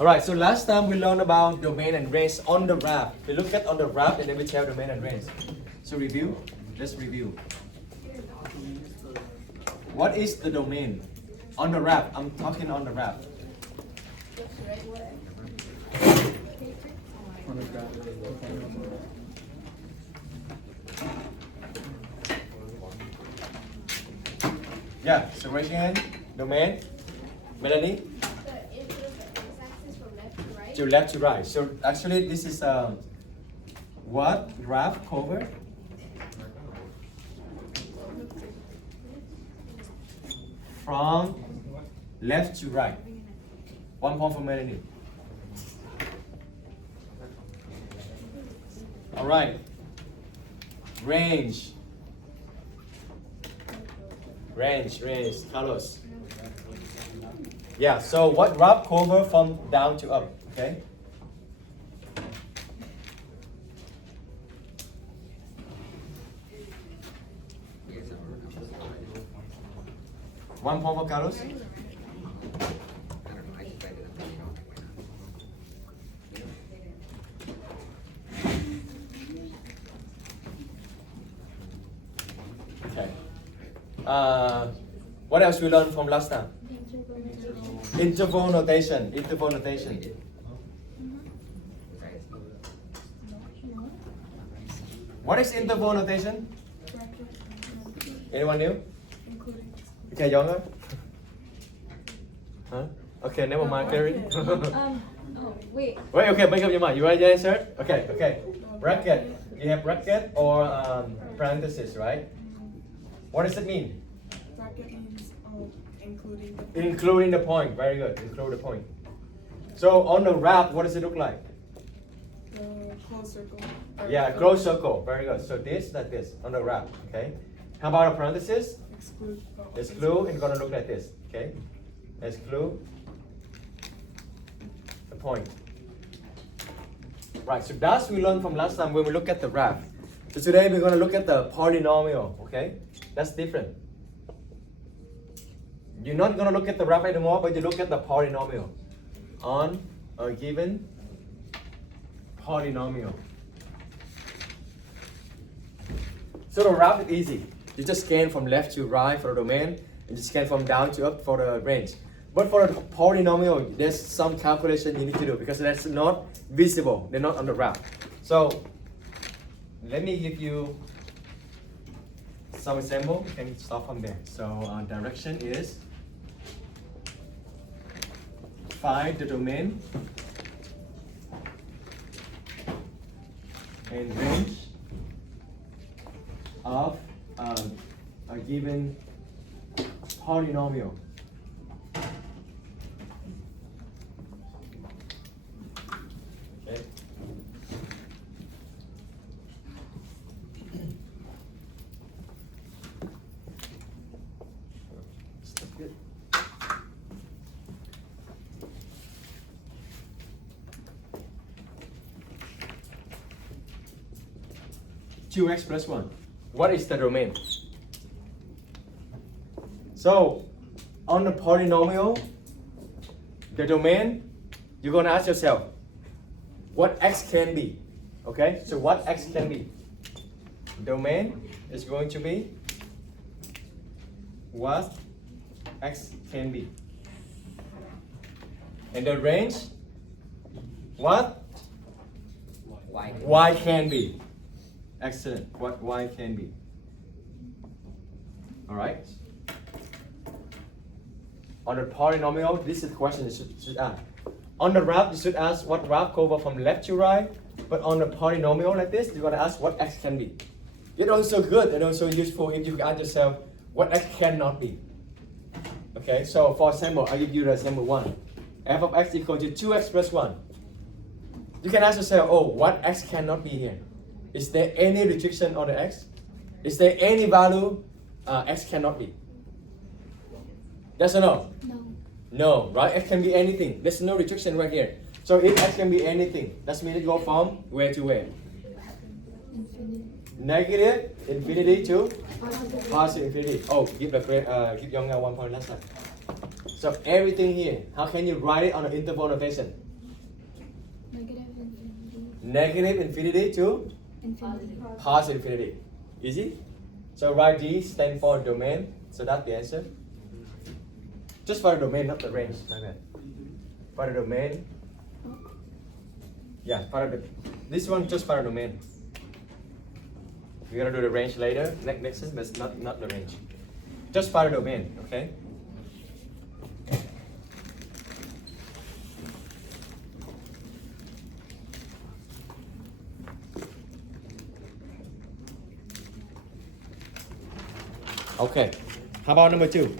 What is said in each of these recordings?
Alright, so last time we learned about domain and range on the graph. We look at on the graph and then we tell domain and range. So review, let's review. What is the domain? On the graph, I'm talking on the graph. Yeah, so raise your hand. Domain. Melanie? To left to right. So actually this is what graph cover? From left to right. 1 point for Melanie. Alright. Range. Carlos. Yeah, so what graph cover from down to up? Okay. One point for Carlos. Okay. What else we learned from last time? Interval notation. What is interval notation? Anyone new? Okay, younger? Huh? Okay, never mind, Carrie. Wait. Wait, okay, make up your mind. You ready to answer? Okay. Bracket. You have bracket or parenthesis, right? What does it mean? Bracket means including the point. Including the point. Very good. Include the point. So on the graph, what does it look like? The closed circle. Yeah, closed circle. Very good. So this, like this, on the graph. Okay. How about a parenthesis? Exclude. Exclude, it's gonna look like this. Okay. Exclude the point. Right. So that's we learned from last time when we look at the graph. So today we're gonna look at the polynomial. Okay. That's different. You're not gonna look at the graph anymore, but you look at the polynomial on a given polynomial. So the graph is easy. You just scan from left to right for the domain, and you scan from down to up for the range. But for the polynomial, there's some calculation you need to do because that's not visible. They're not on the graph. So let me give you some example. You can start from there. So direction is find the domain and range of a given polynomial. Okay. Good. Two x plus 1. What is the domain? So, on the polynomial, the domain, you're going to ask yourself, what x can be? Okay, so what x can be? Domain is going to be what x can be. And the range, what y can be. Excellent. What y can be. All right. On the polynomial, this is the question you should ask. On the graph, you should ask what graph cover from left to right. But on the polynomial like this, you're going to ask what x can be. It's also good and also useful if you ask yourself what x cannot be. Okay, so for example, I'll give you the example 1. F of x equal to 2x plus 1. You can ask yourself, oh, what x cannot be here? Is there any restriction on the x? Is there any value x cannot be? Yes or no? No. No, right? X can be anything. There's no restriction right here. So if x can be anything, that means it go from where to where? Infinity. Negative infinity to positive infinity. Oh, give Young 1 point last time. So everything here, how can you write it on an interval notation? Negative infinity. Negative infinity to Infinity. positive infinity. Easy? So write D stand for domain. So that's the answer. Just for the domain, not the range. Like that. For the domain. Yeah, for the this one just for the domain. We're gonna do the range later, next is, but not the range. Just for the domain, okay? Okay. How about number 2?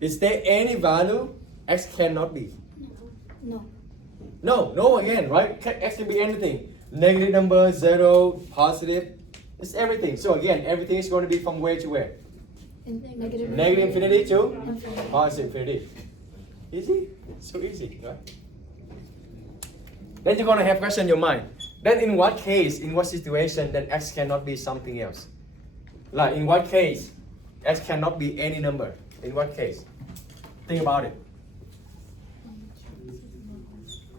Is there any value x cannot be? No. No again, right? X can be anything. Negative number, 0, positive. It's everything. So again, everything is going to be from where to where? Negative. Negative infinity to Infinity. positive infinity. Easy? So easy, right? Then you're going to have question in your mind. Then in what case, in what situation, then x cannot be something else? Like in what case, x cannot be any number? In what case? Think about it.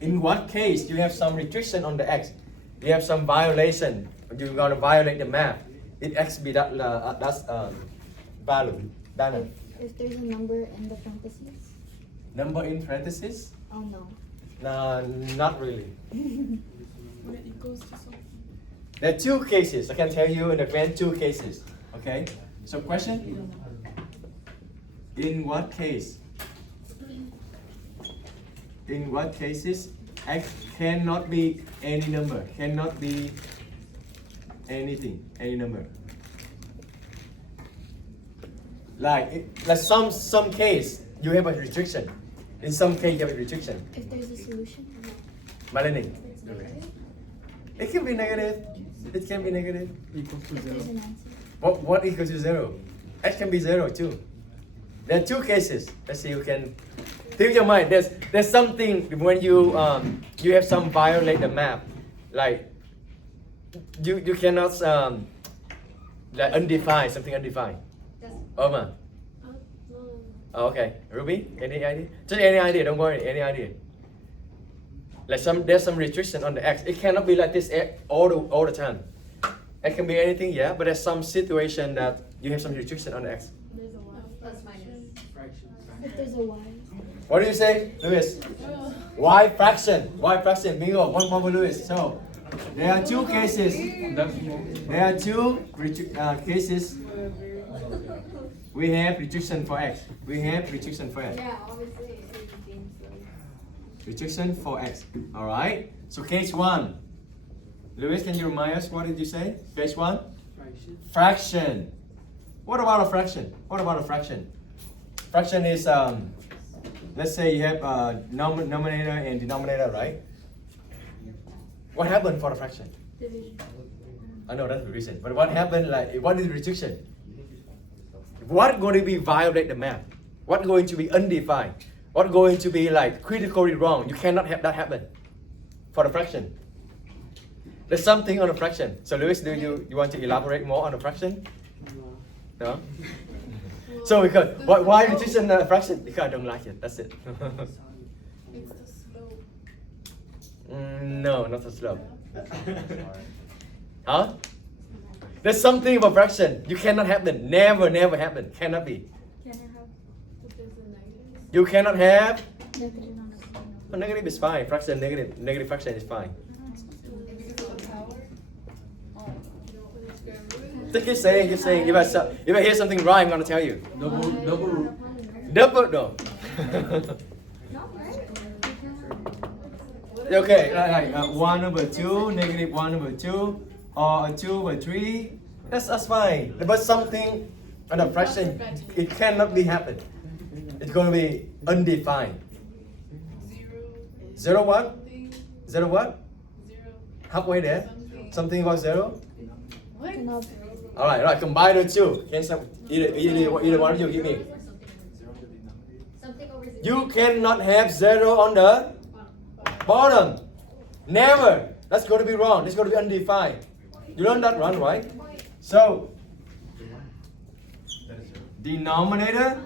In what case you have some restriction on the x? You have some violation. You're going to violate the math. If x be that value. Dana. If there's a number in the parentheses. Number in parentheses? Oh no. No, not really. When it equals to something. There are 2 cases. I can tell you in advance 2 cases. Okay? So question? In what case? In what cases x cannot be any number? Cannot be anything, any number. Like some case you have a restriction. In some case you have a restriction. If there's a solution. Melanie. It can be negative. It can be negative. Equals to If 0. there's an answer. What equals to 0? X can be 0 too. There are 2 cases. Let's see, you can think your mind. There's something when you have some violate the map, like you cannot like undefined, something undefined. Oma. Oh, okay. Ruby, any idea? Just any idea. Don't worry. Any idea? Like there's some restriction on the x. It cannot be like this all the time. It can be anything, yeah. But there's some situation that you have some restriction on the x. There's a y. Plus minus. If there's a y. What do you say, Louis? Y fraction. Y fraction. Bingo. One more for Louis. So there are 2 cases. There are 2 cases. We have restriction for x. We have restriction for x. Yeah, obviously. Restriction for x. All right. So case 1. Louis, can you remind us what did you say? Case 1. Fraction. What about a fraction? What about a fraction? Fraction is let's say you have numerator and denominator, right? What happened for a fraction? Division. I know that's the reason. But what happened? Like, what is restriction? What going to be violate the math? What going to be undefined? What going to be like critically wrong? You cannot have that happen for the fraction. There's something on a fraction. So Louis, do you want to elaborate more on the fraction? No? So because why restriction a fraction? Because I don't like it. That's it. It's the slope. No, not so slow. Huh? There's something about fraction. You cannot happen. Never happen. Cannot be. Can I have? If there's a negative. You cannot have. Negative. Negative is fine. Fraction negative fraction is fine. Just keep saying. If I hear something wrong, I'm gonna tell you. Double no. Okay, like 1 over 2, negative 1 over 2, or 2 over 3. That's fine. But something on a fraction, it cannot be happen. It's going to be undefined. 0 what? 0 what? Halfway there. Something about 0. Cannot. All right. Combine the 2. Can either one of you give me? You cannot have 0 on the bottom. Never. That's going to be wrong. It's going to be undefined. You learned that one, right? So, denominator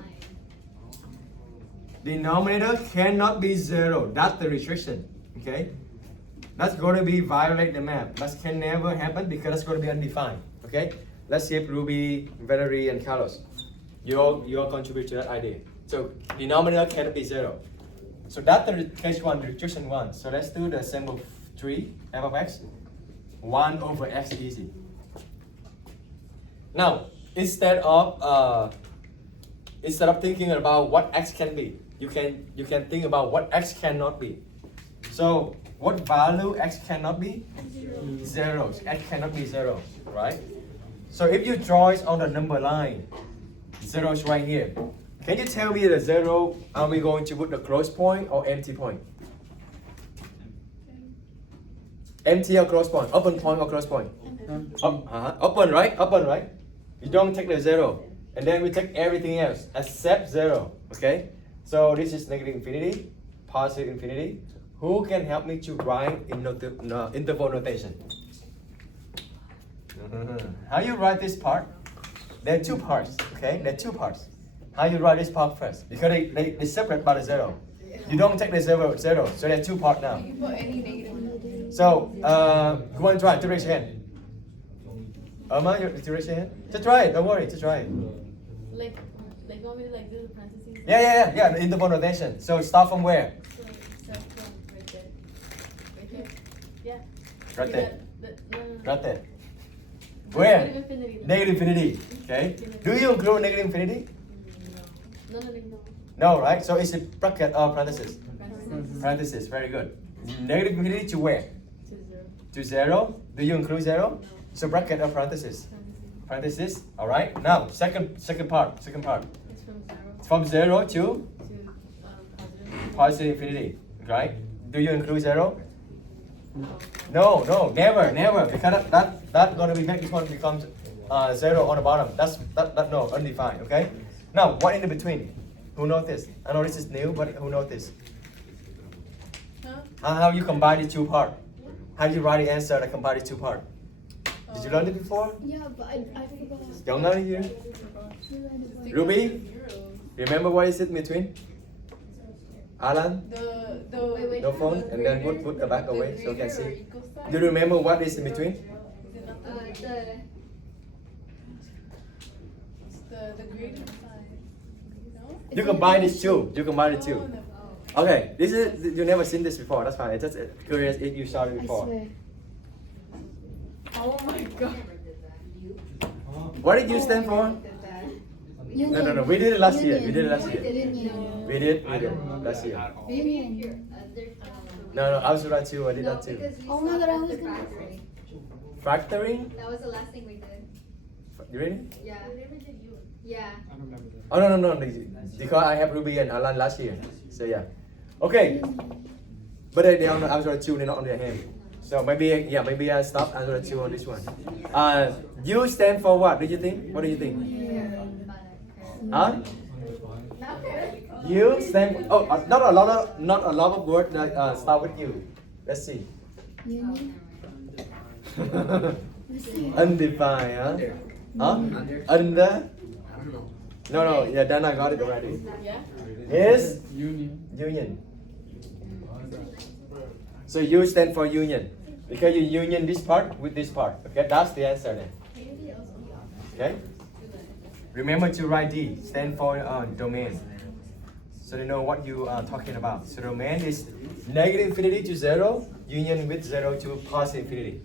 Denominator cannot be 0. That's the restriction. Okay? That's going to be violate the map. That can never happen because that's going to be undefined. Okay? Let's see if Ruby, Valerie, and Carlos. You all contribute to that idea. So denominator cannot be 0. So that's the case 1, restriction 1. So let's do the symbol 3, f of x. 1 over x easy. Now, instead of thinking about what x can be, you can think about what x cannot be. So what value x cannot be? Zeros. X cannot be 0, right? So if you draw it on the number line, 0 is right here. Can you tell me the 0, are we going to put the close point or empty point? Empty or close point? Open point or close point? Open, right? Open, right? You don't take the 0. And then we take everything else except 0. Okay? So this is negative infinity, positive infinity. Who can help me to write in interval notation? How you write this part? There are 2 parts, okay? There are 2 parts. How you write this part first? Because they separate by the 0. You don't take the 0, so there are 2 parts now. You can put any negative. So, who want to try? To raise your hand. Irma, you raise your hand? Just try it, don't worry, just try it. Like you want me to like do the parentheses? Yeah, the interval notation. So start from where? So start from right there. Right here. Yeah. Right there. No. Right there. Where? Negative infinity. Negative infinity. Okay. Do you include negative infinity? No. No, right? So it's a bracket or parenthesis. Parenthesis. Very good. Negative infinity to where? To 0. To 0. Do you include 0? No. So bracket or parenthesis. Parenthesis. All right. Now second part. It's From from 0 0 to to positive infinity. Right? Do you include 0? No, never. Because that's gonna be make this one becomes 0 on the bottom. That's no undefined. Okay. Now what in the between? Who knows this? I know this is new, but who knows this? How you combine the 2 parts? How you write the answer that combine the 2 parts? Did you learn it before? Yeah, but I forgot. Young learning here. Ruby, remember what is it in between? Alan, no phone, and then put the back away so you can see. Do you remember what is in between? the greater side. No? You combine these 2. You combine the 2. Okay, this is you never seen this before. That's fine. It's just curious if you saw it I before. swear. Oh my god. What did you stand for? Union. No. We did it last year. We did it last year. Union. We did last year. Union. No. I was right too. I did that too. Oh my god, I was gonna. Factoring? That was the last thing we did. You ready? Yeah. Yeah. Oh no. Because I have Ruby and Alan last year. So yeah. Okay. But they on the algebra 2, they're not on their hand. So maybe I stop algebra 2 on this one. U stand for what? Do you think? What do you think? Huh? U stand for, not a lot of words that start with U. Let's see. Union. Undefined, huh? Huh? Under? No, yeah, then I got it already. Yeah? Is Union. So U stand for union. Because you union this part with this part. Okay, that's the answer then. Okay? Remember to write D, stand for domain. So they know what you are talking about. So domain is negative infinity to 0, union with 0 to positive infinity.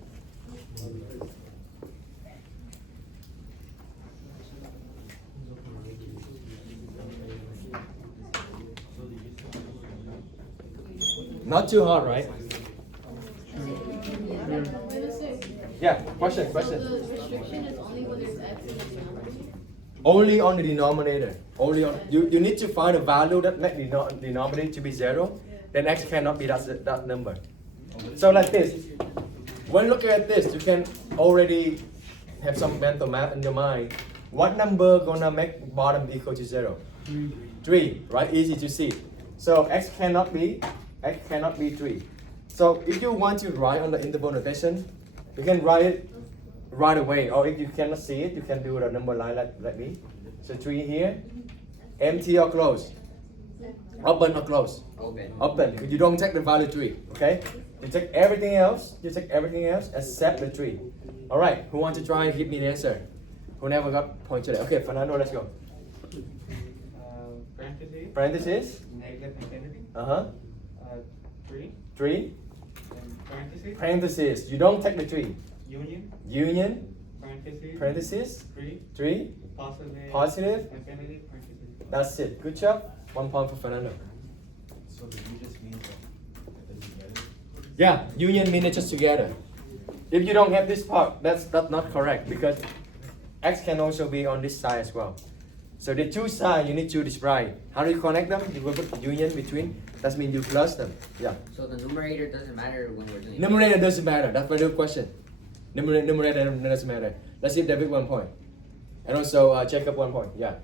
Not too hard, right? Yeah, question. So the restriction is only when there's x in the denominator? Only on the denominator. Only on you need to find a value that make the denominator to be 0. Then x cannot be that number. So like this. When looking at this, you can already have some mental map in your mind. What number gonna make bottom equal to 0? 3, right? Easy to see. So x cannot be 3. So if you want to write on the interval notation, you can write it right away. Or if you cannot see it, you can do the number line like me. So 3 here. Empty or close? Open or close? Open. Open. You don't take the value 3, okay? You take everything else. You take everything else except the 3. All right. Who wants to try and give me the answer? Who never got point today? Okay, Fernando, let's go. Parentheses. Parentheses. Negative infinity. 3. 3. And parentheses. Parentheses. You don't take the 3. Union. Union. Parentheses. Parentheses. 3. 3. Positive. Positive. Infinity. Parentheses. That's it. Good job. 1 point for Fernando. So the U just means that it together. Yeah, union means just together. If you don't have this part, that's not correct because x can also be on this side as well. So the two sides you need to describe. How do you connect them? You will put union between. That means you plus them. Yeah. So the numerator doesn't matter when we're doing. Numerator doesn't matter. That's my real question. Numerator doesn't matter. Let's give David 1 point. And also Jacob 1 point. Yeah.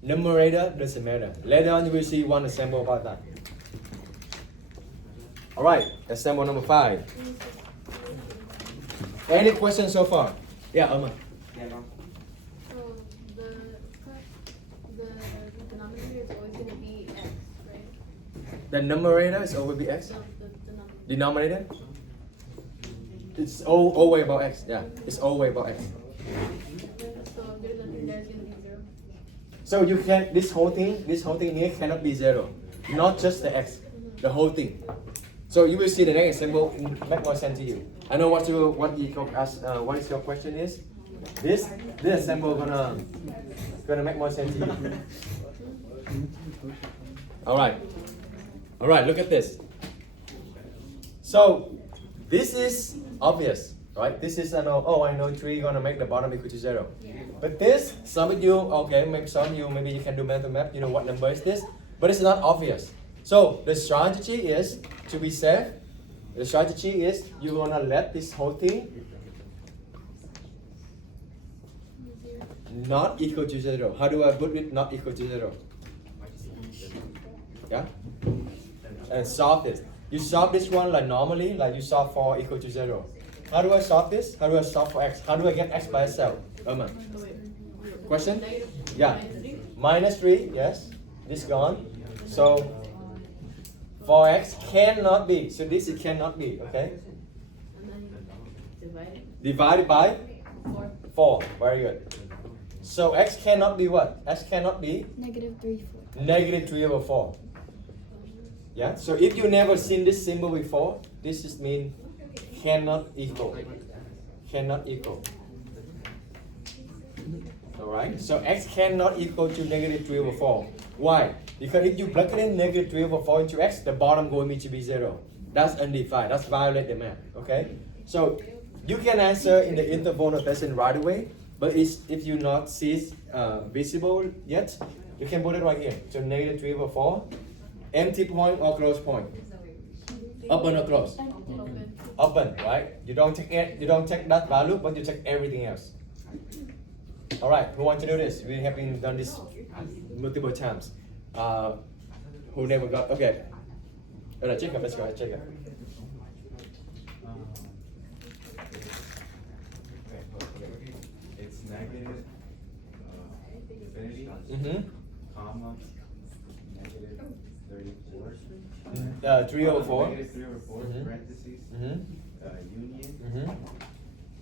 Numerator doesn't matter. Later on you will see one example about that. Alright, example number 5. Any questions so far? Yeah, Irma. So the denominator is always going to be x, right? The numerator is always be x. No, the Denominator? denominator. It's always about x. Yeah, it's always about x. So if there's nothing there, it's going to be 0. So you can this whole thing here cannot be 0. Not just the x, the whole thing. So you will see the next example make more sense to you. I know what you ask. What is your question is? This example gonna make more sense to you. All right. Look at this. So this is obvious, right? This is I know 3 gonna make the bottom equal to 0. But this, some of you, okay, maybe you can do mental math. You know what number is this? But it's not obvious. So the strategy is to be safe. The strategy is you're gonna let this whole thing not equal to 0. How do I put it not equal to 0? Yeah? And solve this. You solve this one like normally, like you solve for equal to 0. How do I solve this? How do I solve for x? How do I get x by itself? Irma. Question? Yeah. -3, yes. This gone. So for x cannot be. So this it cannot be, okay? And then Divided by 4. 4. Very good. So x cannot be what? X cannot be -3/4. -3/4. Yeah? So if you never seen this symbol before, this is mean cannot equal. Cannot equal. Alright? So x cannot equal to -3/4. Why? Because if you plug it in -3/4 into x, the bottom going to be 0. That's undefined. That's violate the math. Okay? So you can answer in the interval notation right away, but if you not see it visible yet, you can put it right here. So -3/4, empty point or close point. Open or close? Open. Open, right? You don't take that value, but you take everything else. All right, who wants to do this? We have been done this multiple times. Who never got? Okay. Jacob, let's go. Jacob. It's negative infinity, comma, negative 34. 3/4. Negative 3/4, parentheses, union.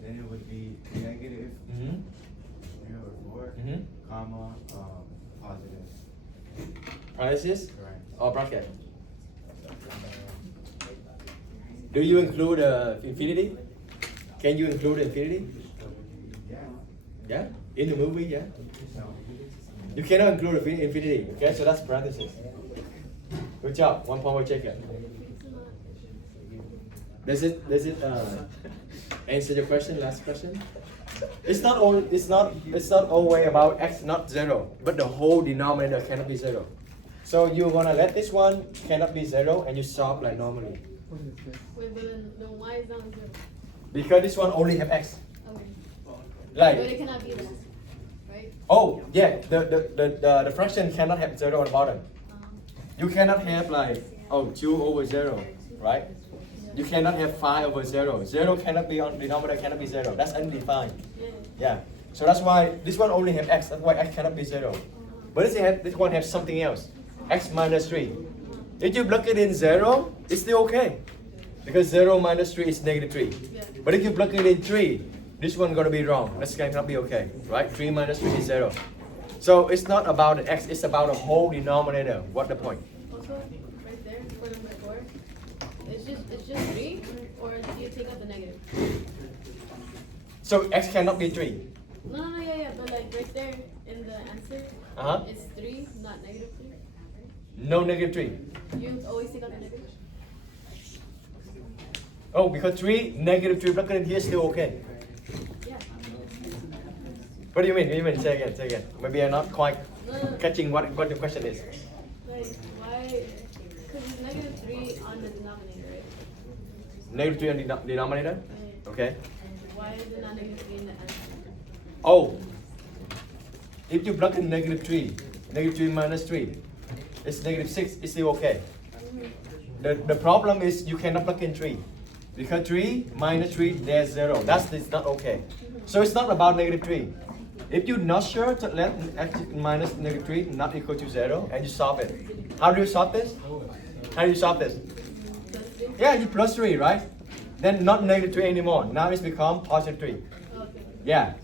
Then it would be negative 3/4, comma, positive. Parentheses Correct. or bracket? Do you include infinity? Can you include infinity? Yeah. Yeah? In the movie, yeah? No. You cannot include infinity, okay? So that's parentheses. Good job. 1 point for Jacob. Does it answer your question? Last question. It's not always about x not 0, but the whole denominator cannot be 0. So you're gonna let this one cannot be 0, and you solve like normally. Wait, but then y is not 0. Because this one only have x. Okay. But Like it cannot be this, right? oh yeah, the fraction cannot have 0 on the bottom. You cannot have like 2/0, right? You cannot have 5/0. 0 cannot be on denominator, cannot be 0. That's undefined. Yeah. Yeah. So that's why this one only have x. That's why x cannot be 0. But this one has something else. X minus 3. If you plug it in 0, it's still okay. Because 0 minus 3 is negative 3. But if you plug it in 3, this one gonna be wrong. This cannot be okay, right? 3 minus 3 is 0. So it's not about the x, it's about the whole denominator. What's the point? Also, right there for number 4, it's just 3, or do you take out the negative? So x cannot be 3. No, yeah, but like right there in the answer, it's 3, not negative 3. No negative 3. You always take out the negative. Oh, because 3, negative 3, plug it in here, still okay. Yeah. What do you mean? Say again. Maybe I'm not quite No. catching what the question is. Like, why? Because it's negative 3 on the denominator, right? Negative 3 on the denominator? Right. Okay. Why is it not negative 3 in the answer? Oh, if you plug in negative 3 minus 3, it's negative 6, it's still okay. The problem is you cannot plug in 3. Because 3 minus 3, there's 0. It's not okay. So it's not about negative 3. If you're not sure, to let x minus negative 3 not equal to 0, and you solve it. How do you solve this? Yeah, you plus 3, right? Then not negative 3 anymore. Now it's become positive 3. Okay. Yeah.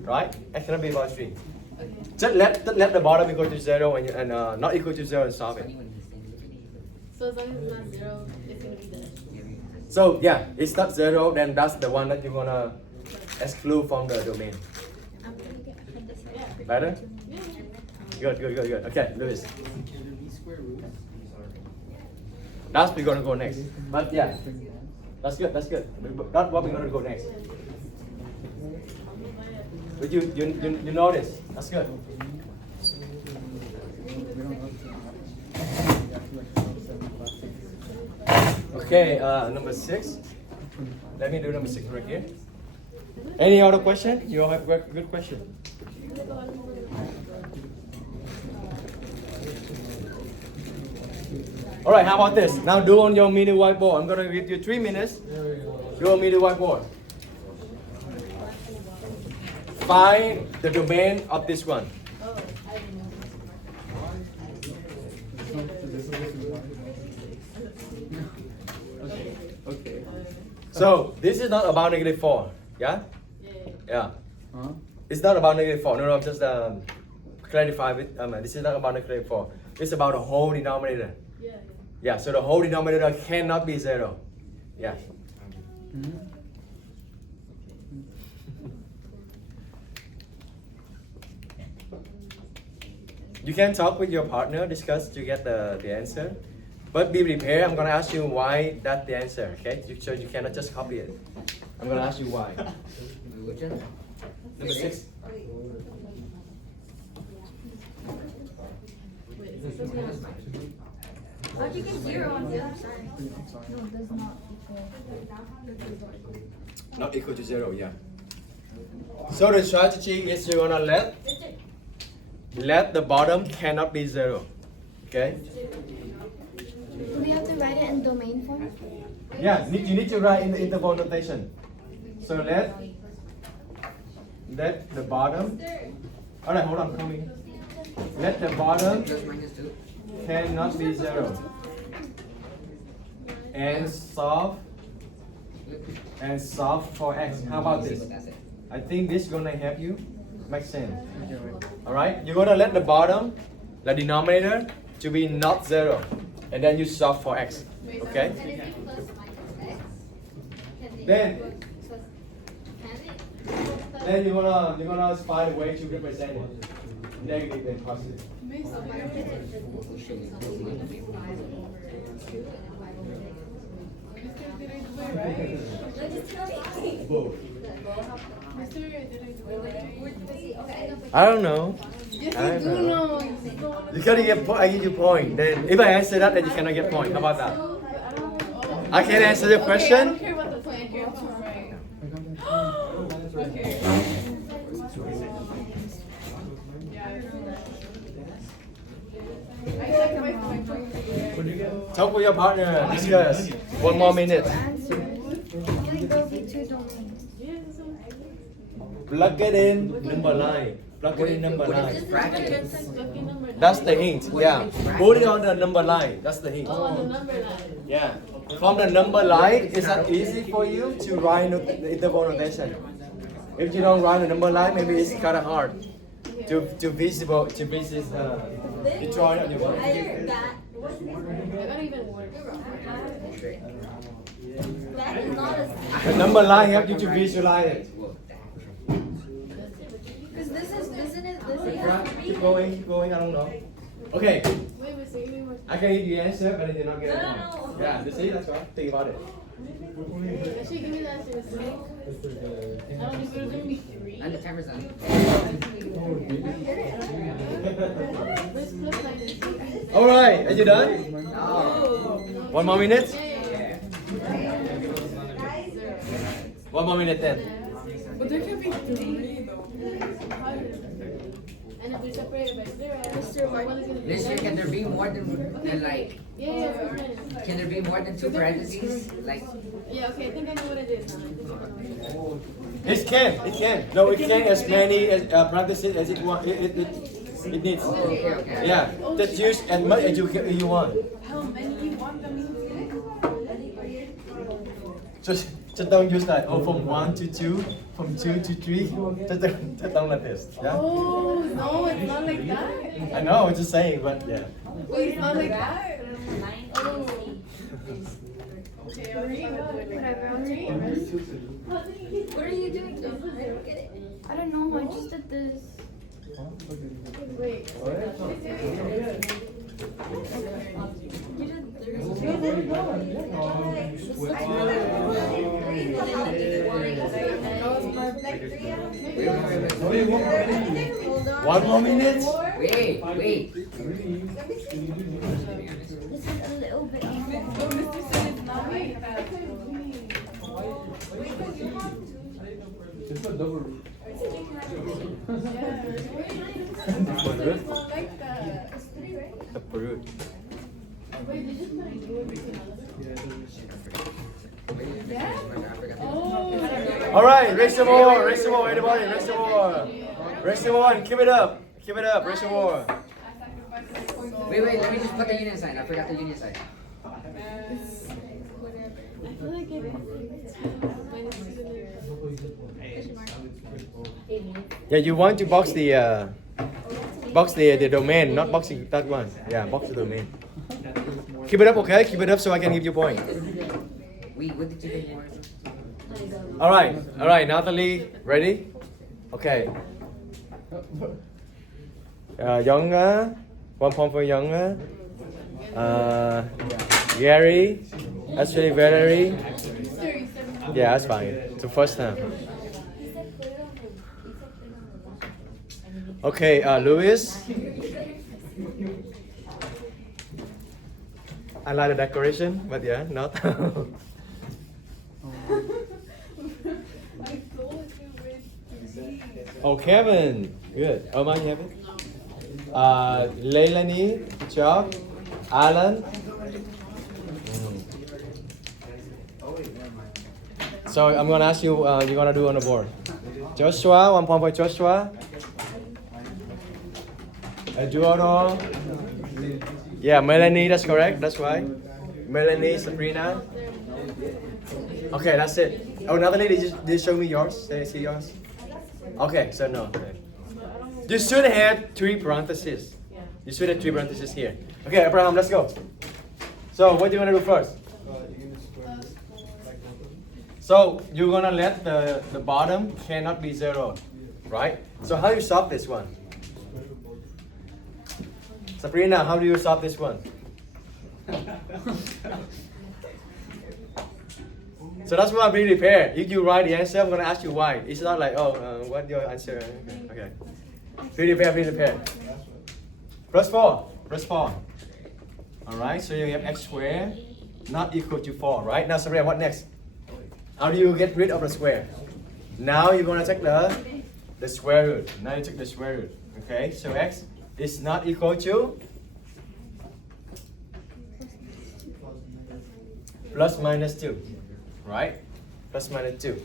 Right? X cannot be positive 3. Okay. Just let the bottom equal to 0 and not equal to 0 and solve it. So as long as it's not 0, it's going to be done. So yeah, it's not 0, then that's the one that you want to exclude from the domain. Better? Yeah. Good. Okay, Louis. Can there be square roots? That's we're going to go next. But yeah, that's good. That's what we're going to go next. But you know this. That's good. Okay, number 6. Let me do number 6 right here. Any other question? You all have good question. All right, how about this? Now do on your mini whiteboard. I'm gonna give you 3 minutes. Do a mini whiteboard. Find the domain of this one. Okay. So this is not about negative 4. Yeah? Yeah. Huh? It's not about negative 4. No, I'm just clarify it. This is not about negative 4. It's about the whole denominator. Yeah, so the whole denominator cannot be 0. Yeah. You can talk with your partner, discuss to get the answer. But be prepared, I'm going to ask you why that's the answer, okay? So you cannot just copy it. I'm going to ask you why. Which one? Number 6. How'd you get 0 on the other side? No, it does not equal. Not equal to 0, yeah. So the strategy is you're going to let the bottom cannot be 0, okay? Do we have to write it in domain form? Yeah, you need to write in the interval notation. So let the bottom. Alright, hold on, coming. Let the bottom Plus minus 2. cannot be 0. And solve for x. How about this? I think this is gonna help you make sense. Alright, you're gonna let the bottom, the denominator, to be not 0. And then you solve for x. Okay? And if you plus minus x, can Then- it? Then you're gonna find a way to represent it. Negative and positive. Both. I don't know. I don't know. You gotta get I give you point. Then if I answer that, then you cannot get point. How about that? I can answer the I question. don't care about the point. I care about the right. Okay. I sacrificed my point for you. Talk with your partner. Discuss. 1 more minute. Answer. Like there will be 2 domains. Plug it in number line. Plug it in number What if line. it's brackets? That's the hint. Yeah. Put it on the number line. That's the hint. Oh, on the number line. Yeah. From the number line, it's not easy for you to write the interval notation. If you don't write the number line, maybe it's kind of hard to visit the drawing on your board. I don't even work. That is not a. The number line helps you to visualize it. Because this is, isn't it? This Keep going. I don't know. Okay. Wait, so you mean what? I can give you the answer, but I did not get it. No. Yeah, you see, that's right. Think about it. Actually, give me the answer. It's 6. I don't think it was gonna be 3. And the timer's on. Let's flip like this. All right, are you done? No. 1 more minute. Yeah. 1 more minute then. But there can be 3 though. And if we separate it by 0, one is gonna be This year, can there be more than like? Yeah. Can there be more than 2 parentheses? Like, Yeah, okay, I think I know what it is now. It can. No, it can as many as parentheses as it want. It needs. okay. Yeah, just use as much as you want. How many you want them Just don't use like from 1 to 2, from 2 to 3. Just don't like this. Yeah. Oh, no, it's not like that. I know. I'm just saying, but yeah. Wait, it's not like that. Okay, whatever. I'll take it. What are you doing? I don't get it. I don't know. I just did this. Wait. You did Wait. 1 more minute. Wait. This is a little bit. Mr. said it's not like that. It's not like that. Approved. Wait, did you put a U in between us? Oh. All right, raise some more, everybody, raise some more, and keep it up, raise some more. Wait, let me just put the union sign. I forgot the union sign. I feel like it's Yeah, you want to box the domain, not boxing that one. Yeah, box the domain. Keep it up, okay? Keep it up so I can give you point. Wait, what did you think more? All right, Natalie, ready? Okay. Younger, 1 point for younger. Gary, actually Valerie. Yeah, that's fine. It's the first time. Okay, Louis. I like the decoration, but yeah, not. Oh, Kevin. Good. Oh, my Kevin. Leilani, good job. Alan. So I'm gonna ask you, you're gonna do on the board. Joshua, 1 point for Joshua. Eduardo. Yeah, Melanie, that's correct. That's right. Melanie, Sabrina. Okay, that's it. Oh, Natalie, did you show me yours? See yours? Okay, so no. Okay. You should have 3 parentheses. You should have 3 parentheses here. Okay, Abraham, let's go. So, what do you want to do first? So, you're going to let the bottom cannot be 0, right? So, how do you solve this one? Sabrina, how do you solve this one? So that's what I'm being prepared. If you write the answer, I'm going to ask you why. It's not like, what's your answer? Okay. Be prepared. Plus 4. Alright, so you have x squared not equal to 4, right? Now, Sabrina, what next? How do you get rid of the square? Now you're going to take the square root. Now you take the square root. Okay, so x is not equal to plus minus 2, right? Plus minus 2.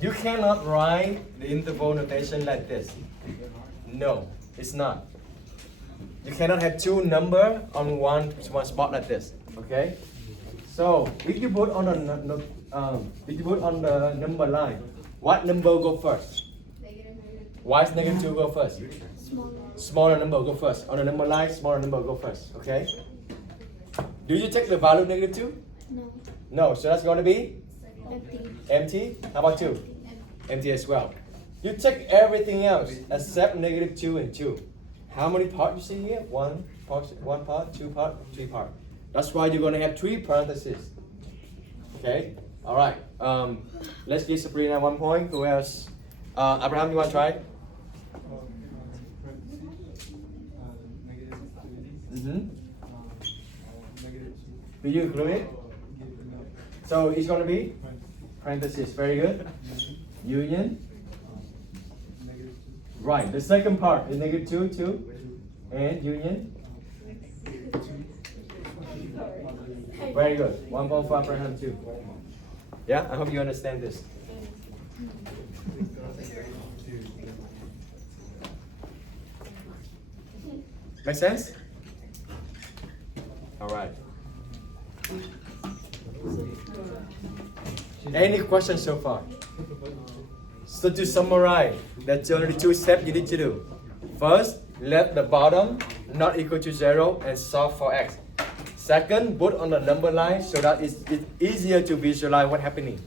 You cannot write the interval notation like this. No, it's not. You cannot have two number on one spot like this. Okay? So if you put on the number line, what number go first? Why is negative 2 go first? Smaller number go first. On the number line, smaller number go first. Okay? Do you take the value negative 2? No. No, so that's going to be Empty. empty. How about 2? Empty as well. You take everything else except negative 2 and 2. How many parts you see here? One part, 2 part, 3 part. That's why you're going to have 3 parentheses. Okay? All right. Let's give Sabrina 1 point. Who else? Abraham, you want to try? Mm-hmm. Will you include it? So it's going to be parentheses. Very good. Union. Right. The second part is negative 2, 2, and union. Very good. 1 point for Abraham 2. Yeah, I hope you understand this. Make sense? All right. Any questions so far? So to summarize, that's only 2 steps you need to do. First, let the bottom not equal to 0 and solve for x. Second, put on the number line so that it's easier to visualize what's happening.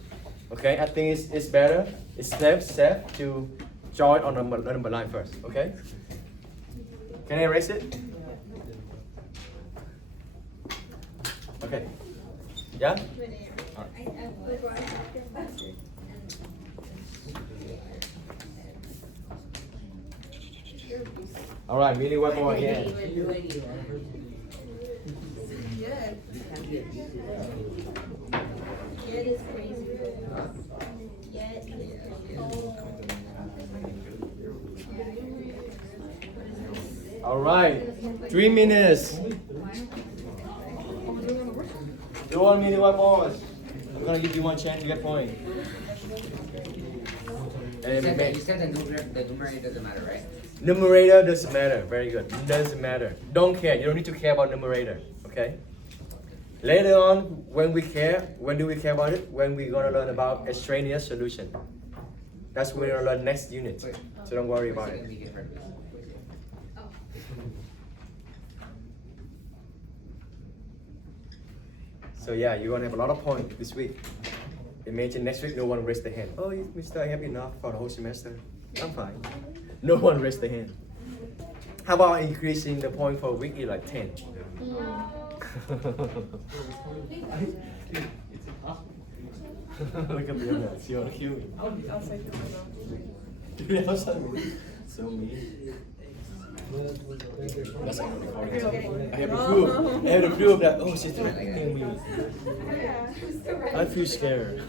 Okay, I think it's better, it's safe to join on the number line first. Okay? Can I erase it? Okay. Yeah? All right, Millie, one more again. All right, 3 minutes. You want me to one more? I'm gonna give you 1 chance to get point. You said the numerator doesn't matter, right? Numerator doesn't matter. Very good. Doesn't matter. Don't care. You don't need to care about numerator. Okay. Later on, when we care, when do we care about it? When we're gonna learn about extraneous solution. That's when we're gonna learn next unit. So don't worry about it. So yeah, you're gonna have a lot of points this week. Imagine next week no one raised their hand. Oh, Mr. I have enough for the whole semester. I'm fine. No one raised their hand. How about increasing the point for weekly like 10? Look at the other. See how cute. I'll say So mean. That's all recording. I have to prove. I have to prove that. Oh, she's recording me. I feel scared.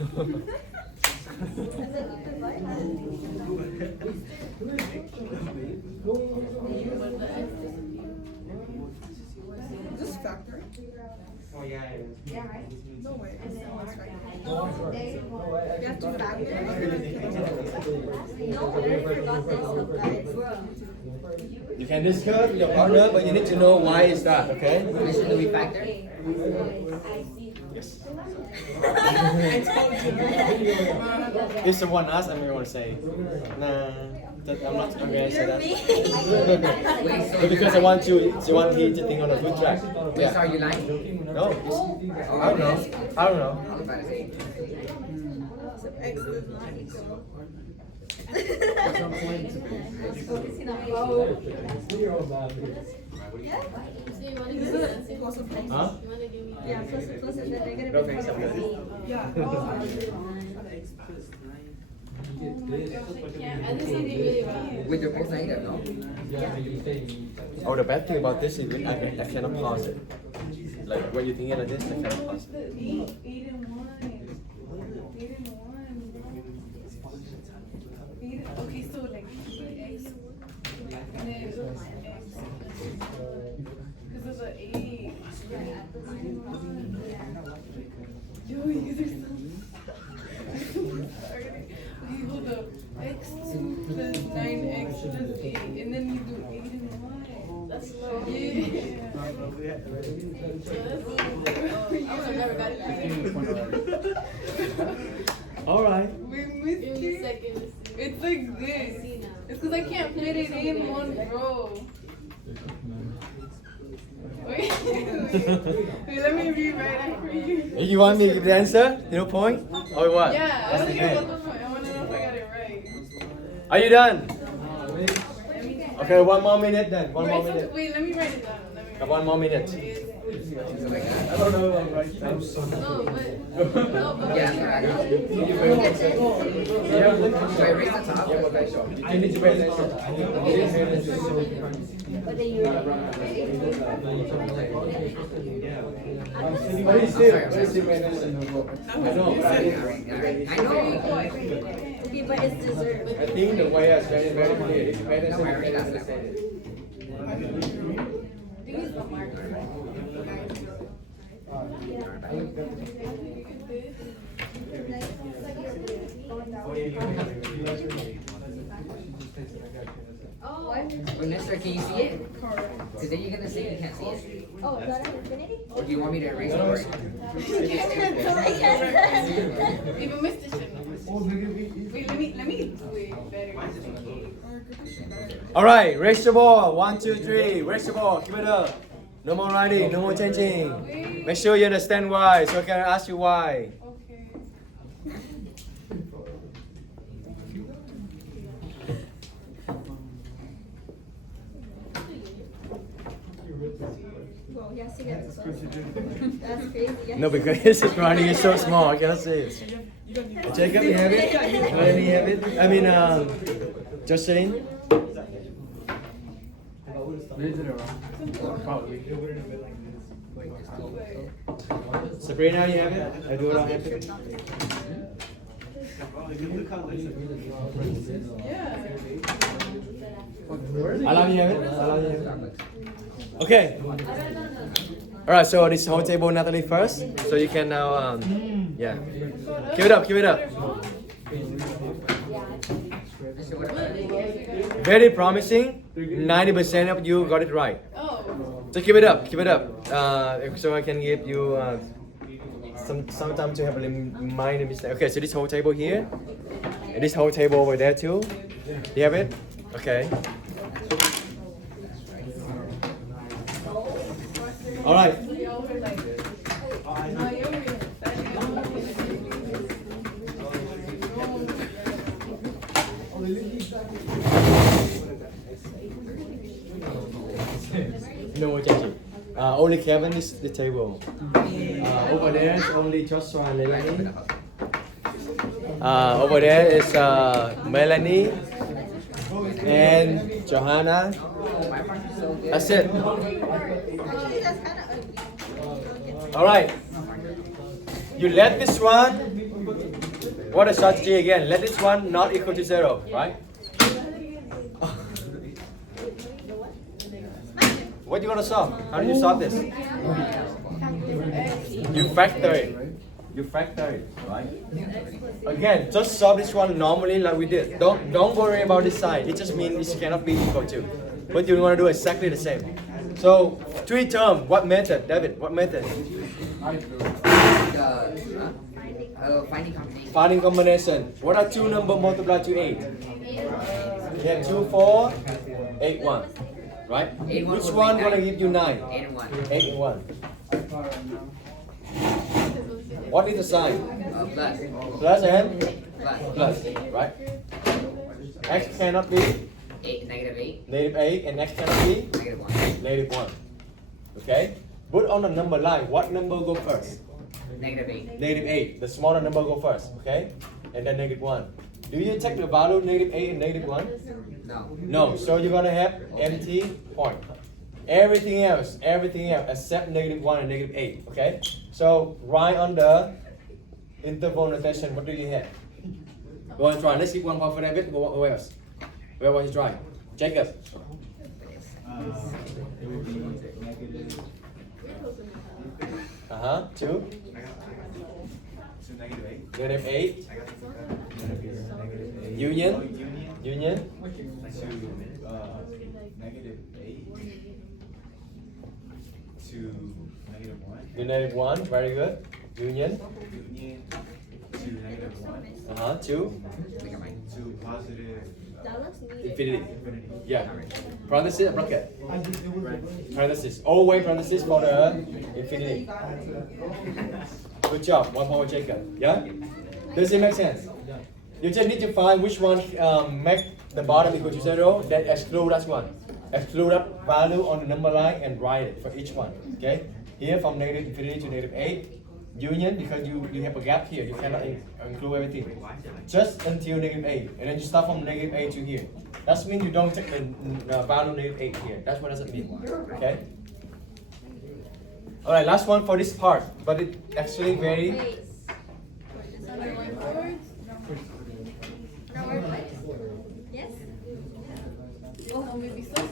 Is this factory? Oh yeah. No way. No, it's factory. You have to You can discuss with your partner, but you need to know why is that, okay? Should we factor? Yes. I told you. If someone asks, I'm going to say, nah, I'm not going to say that. But because I want him to think on a good track. Wait, so are you lying? No, I don't know. I don't know. I was about to say. X does not equal. Huh? Yeah, plus and then negative. No thanks, I'm good. Yeah. Wait, they're both negative, no? Oh, the bad thing about this is I cannot pause it. Like when you're thinking like this, I cannot pause it. 8 and 1. 8 and 1. Okay, so like X. And then X. Because of the 8. Yo, you guys are so sorry. Okay, hold up. X2 plus 9x plus 8. And then That's slow. Yeah. I would have never got it. All right. We missed Give me a it. second. It's like this. It's because I can't fit it in one row. Wait, wait, let me rewrite it for you. You want me to give the answer? No point? Or what? Yeah, I What's don't the care game? about the point. I want to know if I got it right. Are you done? Okay, one more minute then. One more Wait, minute. wait, let me write it down. One more minute. I don't know. No, but no, but Yeah, I got it. Do I erase the top? I need to pay attention. But he's still paying attention. I know. I know. Okay, but it's dessert. I think the way I spend it very clear. If you pay attention, No, I you already can got that understand it. Wait, mister, can you see it? Because then you're going to say you can't see it. Oh, is that an infinity? Or do you want me to erase it for it? Even Mr. should know. Wait, let me do it better. All right, raise the ball. 1, 2, 3. Raise the ball. Keep it up. No more writing. No more changing. Make sure you understand why, so I can ask you why. Okay. Well, yes, he gets so. That's crazy. Yes. No, because his writing is so small. I cannot see it. Jacob, you have it? Let me have it. I mean, Jocelyn. Sabrina, you have it? I do it on it. Yeah. Alan, you have it? Alan, you have it? Okay. All right. So this whole table, Natalie first. So you can now, yeah. Keep it up. Keep it up. Very promising. 90% of you got it right. Oh. So keep it up. Keep it up. So I can give you some time to have a minor mistake. Okay. So this whole table here, and this whole table over there too. You have it? Okay. All right. No more changing. Only Kevin is the table. Over there is only Joshua and Melanie. Over there is Melanie and Johanna. That's it. All right. You let this one. What is strategy again? Let this one not equal to 0, right? What do you want to solve? How do you solve this? You factor it. You factor it, right? Again, just solve this one normally like we did. Don't worry about this sign. It just means it cannot be equal to. But you want to do exactly the same. So 3 term. What method, David? What method? Finding combination. Finding combination. What are 2 numbers multiplied to 8? Yeah, 2, 4, 8, 1. Right? 8, 1 Which would one make gonna 9. give you 9? 8 and 1. 8 and 1. What is the sign? Plus. Plus and Plus. plus, right? X cannot be 8, negative 8. negative 8 and x cannot be Negative 1. negative 1. Okay? Put on the number line. What number go first? Negative 8. Negative 8. The smaller number go first. Okay? And then negative 1. Do you take the value negative 8 and negative 1? No. No. So you're gonna have empty point. Everything else except negative 1 and negative 8. Okay? So write on the interval notation. What do you have? Go and try. Let's keep one for David. Who else? Where was he trying? Jacob. It would be negative. 2. I got 2 negative 8. Negative 8. I got negative 8. Union. Oh, union. Union. To negative 8. to negative 1, very good. Union, Union to negative 1 2, to positive That looks neat. infinity. infinity. Yeah. Parenthesis, bracket. Parenthesis. Always parenthesis for the infinity. Good job. 1 power Jacob. Yeah? Does it make sense? You just need to find which one make the bottom equal to 0, then exclude that one. Exclude that value on the number line and write it for each one. Okay? Here from negative infinity to negative 8. Union, because you have a gap here, you cannot include everything. Just until negative 8. And then you start from negative 8 to here. That means you don't take the value negative 8 here. That's what does it mean. Okay? Alright, last one for this part. But it actually very Wait. On your whiteboard? Yes? Oh, maybe so.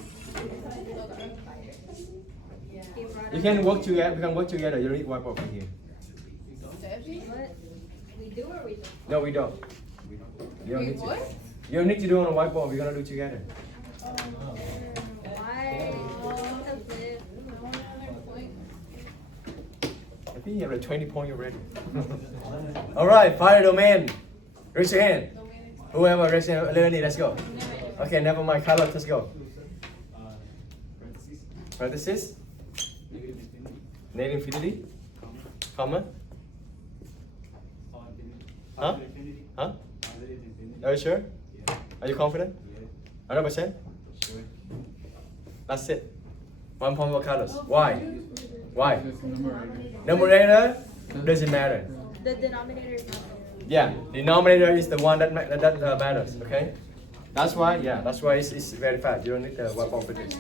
you can work together. We can work together. You don't need whiteboard from here. What? We do or we don't? No, we don't. You don't need to. What? You don't need to do it on a whiteboard. We're gonna do it together. Why? I think you have 20 points already. Alright, fire domain. Raise your hand. Whoever raise your hand, Leonie, let's go. Okay, never mind. Carlos, let's go. Parentheses. Parenthesis. Negative infinity. Negative infinity. Comma. Huh? Positive infinity. Huh? Positive infinity. Are you sure? Yeah. Are you confident? Yeah. 100%? Sure. That's it. 1 point for Carlos. Why? Why? Numerator. Numerator doesn't matter. The denominator is not there. Yeah, denominator is the one that matters. Okay, that's why. Yeah, that's why it's very fast. You don't need the whiteboard for this.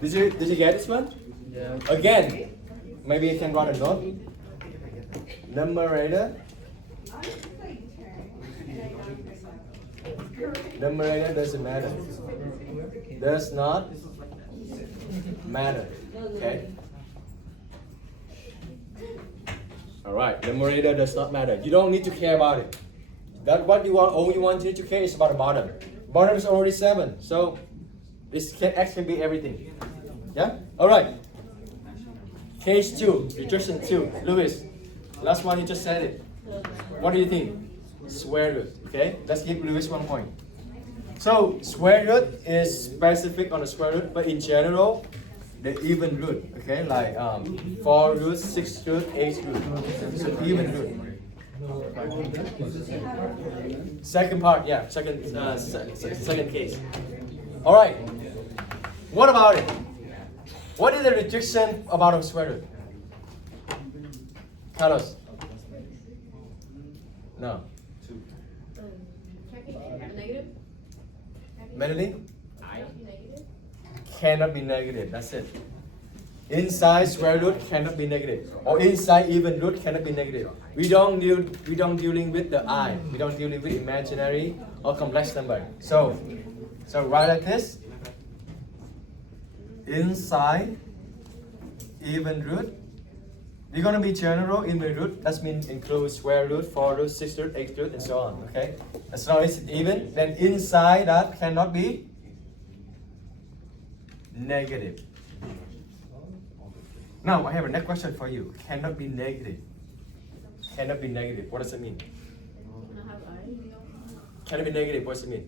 Did you get this one? Yeah. Again, maybe you can write a note. Numerator. Numerator doesn't matter. Does not matter. Okay. Alright, numerator does not matter. You don't need to care about it. That what you want, all you want to care is about the bottom. Bottom is already 7, so this x can be everything. Yeah? Alright. Case 2, reduction 2. Louis, last one you just said it. What do you think? Square root. Okay, let's give Louis 1 point. So, square root is specific on the square root, but in general, the even root, okay, like 4 root, 6 root, 8 root. So even root. Second part, yeah, second case. All right. What about it? What is the reduction about a square root? Carlos. No. Negative? Melanie? Negative? Cannot be negative. That's it. Inside square root cannot be negative, or inside even root cannot be negative. We don't dealing with the I. We don't dealing with imaginary or complex number. So write like this. Inside even root. We're gonna be general even root. That means include square root, 4 root, 6 root, 8 root, and so on. Okay. As long as it's even, then inside that cannot be negative. Now I have a next question for you. Cannot be negative. Cannot be negative. What does it mean? Cannot be negative. What does it mean?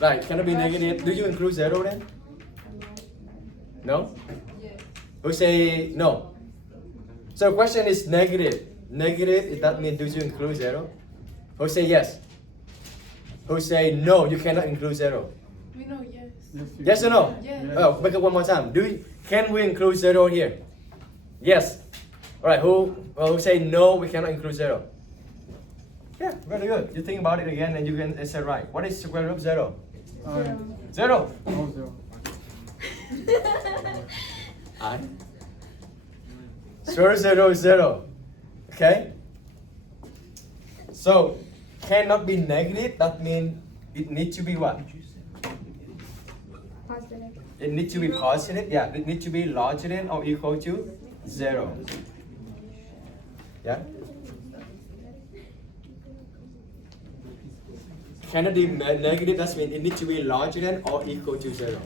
Right. Cannot be negative. Do you include 0 then? No? Who say no? So the question is negative. Negative, that means do you include 0? Who say yes? Who say no, you cannot include 0? We know yes. Yes or no? Yes. Oh, make it one more time. Can we include 0 here? Yes. Alright, who say no, we cannot include 0? Yeah, very good. You think about it again and you can answer right. What is square root of 0? 0. Oh, 0. I. 0 is 0. Okay? So, cannot be negative, that means it needs to be what? Positive. It needs to be positive, yeah, it needs to be larger than or equal to 0. Yeah? cannot be negative. That means it needs to be larger than or equal to 0.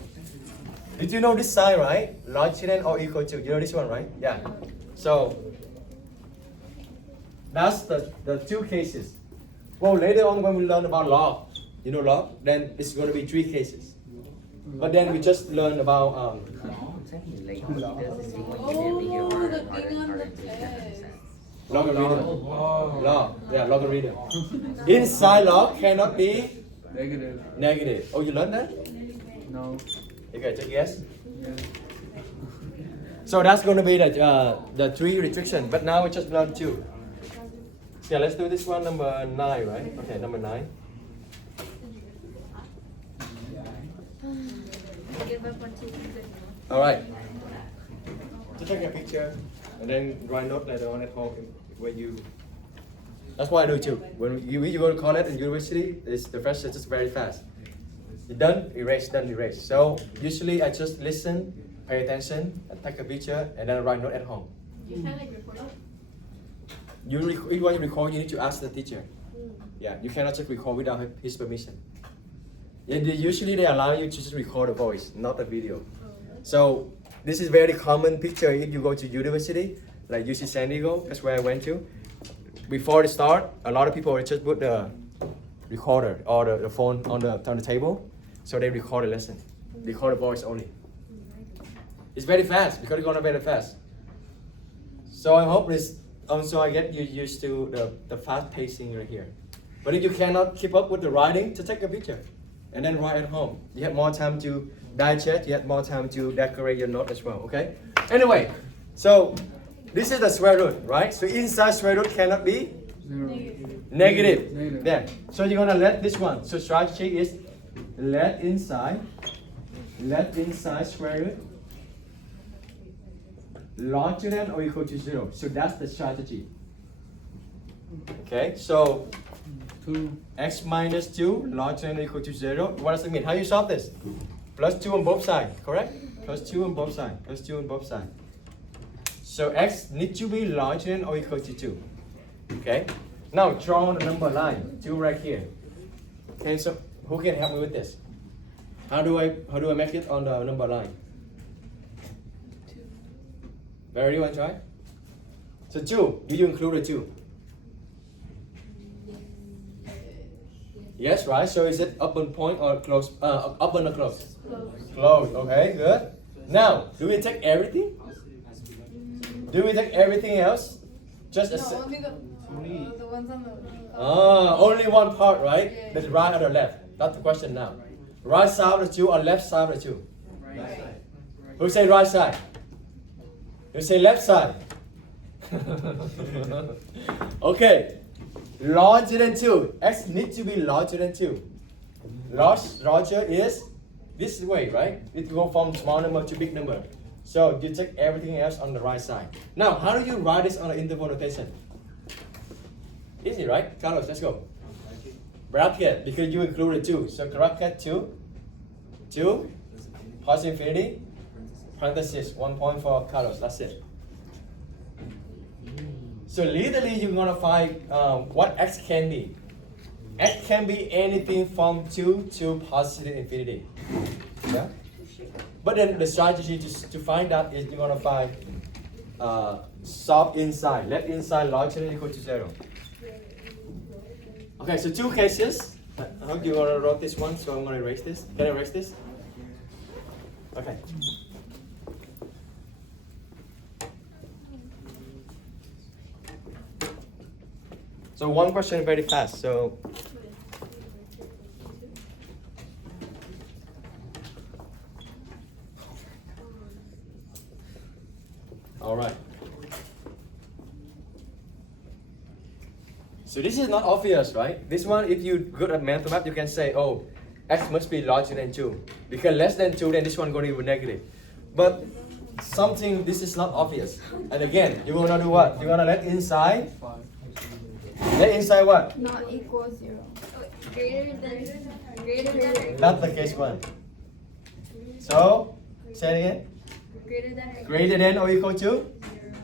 Did you know this sign, right? Larger than or equal to. You know this one, right? Yeah. So that's the two cases. Well, later on when we learn about log, you know log, then it's going to be 3 cases. But then we just learn about Oh, the thing on the test. logarithm. Log, yeah, logarithm. Inside log cannot be Negative. negative. Oh, you learned that? No. Okay, take a guess. Yes. So that's going to be the 3 restriction. But now we just learned 2. Yeah, let's do this one, number 9, right? Okay, number 9. Give up on taking good. All right. Just take a picture and then write note later on at home when you. That's why I do too. When you go to college and university, the first is just very fast. You done, erase, done, erase. So usually I just listen, pay attention, and take a picture, and then write note at home. You can like record it. If you want to record, you need to ask the teacher. Yeah, you cannot just record without his permission. Yeah, usually they allow you to just record a voice, not a video. So this is very common picture if you go to university, like UC San Diego, that's where I went to. Before the start, a lot of people would just put the recorder or the phone on the table, so they record the lesson, record the voice only. It's very fast because it's gonna be very fast. So I hope this also I get you used to the fast pacing right here. But if you cannot keep up with the writing, just take a picture and then write at home. You have more time to digest, you have more time to decorate your note as well, okay? Anyway, so this is the square root, right? So inside square root cannot be negative. There. So you're gonna let this one. So strategy is let inside square root larger than or equal to 0. So that's the strategy. Okay, so 2. x minus 2 larger than or equal to 0. What does it mean? How you solve this? Plus 2 on both sides, correct? Plus 2 on both sides. Plus 2 on both sides. So x needs to be larger than or equal to 2. Okay? Now draw the number line. 2 right here. Okay, so who can help me with this? How do I make it on the number line? Very well, try. So 2, do you include the 2? Yes, right? So is it up on point or close? Up on or close? Close. Okay, good. Now, do we take everything? Do we take everything else? Just a No, only the ones on the. only one part, right? Yeah. The right or the left? That's the question now. Right side of the 2 or left side of the 2? Right. Who say right side? Who say left side? Okay. Larger than 2. X needs to be larger than 2. Larger is this way, right? It go from small number to big number. So you take everything else on the right side. Now, how do you write this on the interval notation? Easy, right? Carlos, let's go. Bracket, because you included 2. So bracket 2, positive infinity, parenthesis, 1 point for Carlos, that's it. So literally you're gonna find what x can be. X can be anything from 2 to positive infinity. Yeah? But then the strategy to find that is you're gonna find solve inside. Let inside larger than or equal to 0. Okay, so 2 cases. I hope you already wrote this one, so I'm gonna erase this. Can I erase this? Okay. So one question very fast. So all right. So this is not obvious, right? This one, if you're good at mental math, you can say, oh, x must be larger than 2. Because less than 2, then this one going to be negative. But something, this is not obvious. And again, you're going to do what? You're going to let inside. Let inside what? Not equal 0. Greater than. That's the case 1. So, say it again. Greater than or equal to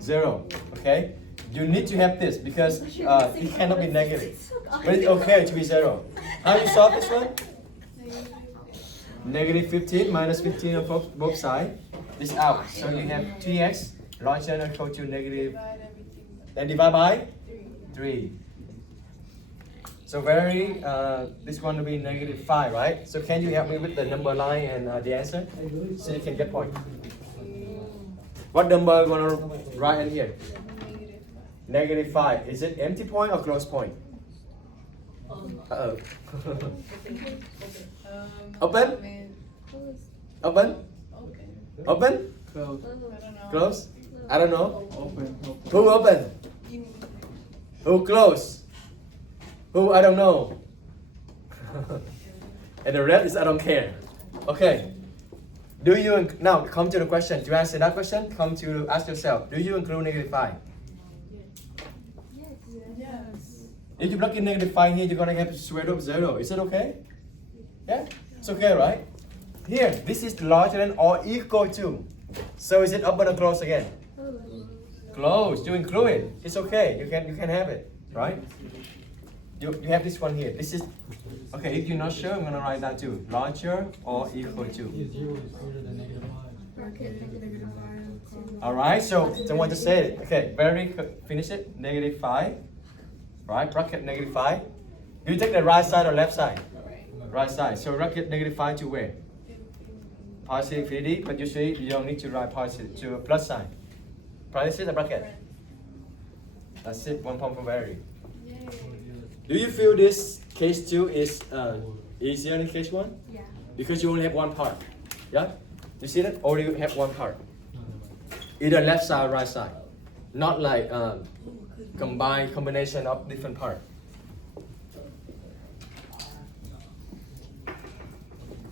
0. Okay? You need to have this because it cannot be negative. But it's okay to be 0. How you solve this one? Negative 15 minus 15 on both sides is out. So you have 3x log n equal to negative, and divide by 3. So this one will be negative 5, right? So can you help me with the number line and the answer? So you can get point. What number are going to write in here? Negative 5. Is it empty point or close point? Uh-oh. Open? Open? Open? Close. Close? I don't know. Open. Who open? Who close? Who I don't know. And the red is I don't care. Okay. Do you now come to the question? To answer that question, come to ask yourself, do you include negative 5? Yes. If you plug in negative 5 here, you're gonna get square root of 0. Is it okay? Yeah? It's okay, right? Here, this is larger than or equal to. So is it open or close again? Close. You include it. It's okay. You can have it, right? You have this one here. This is okay. If you're not sure, I'm gonna write that too. Larger or equal to. All right. So someone just said it. Okay. Finish it. Negative 5. Right. Bracket negative 5. Do you take the right side or left side? Right side. So bracket negative 5 to where? Positive infinity. But usually you don't need to write positive to a plus sign. Parentheses or bracket? That's it. 1 point for vary. Do you feel this case 2 is easier than case 1? Yeah. Because you only have one part. Yeah? You see that? Or you have one part. Either left side or right side. Not like combination of different parts.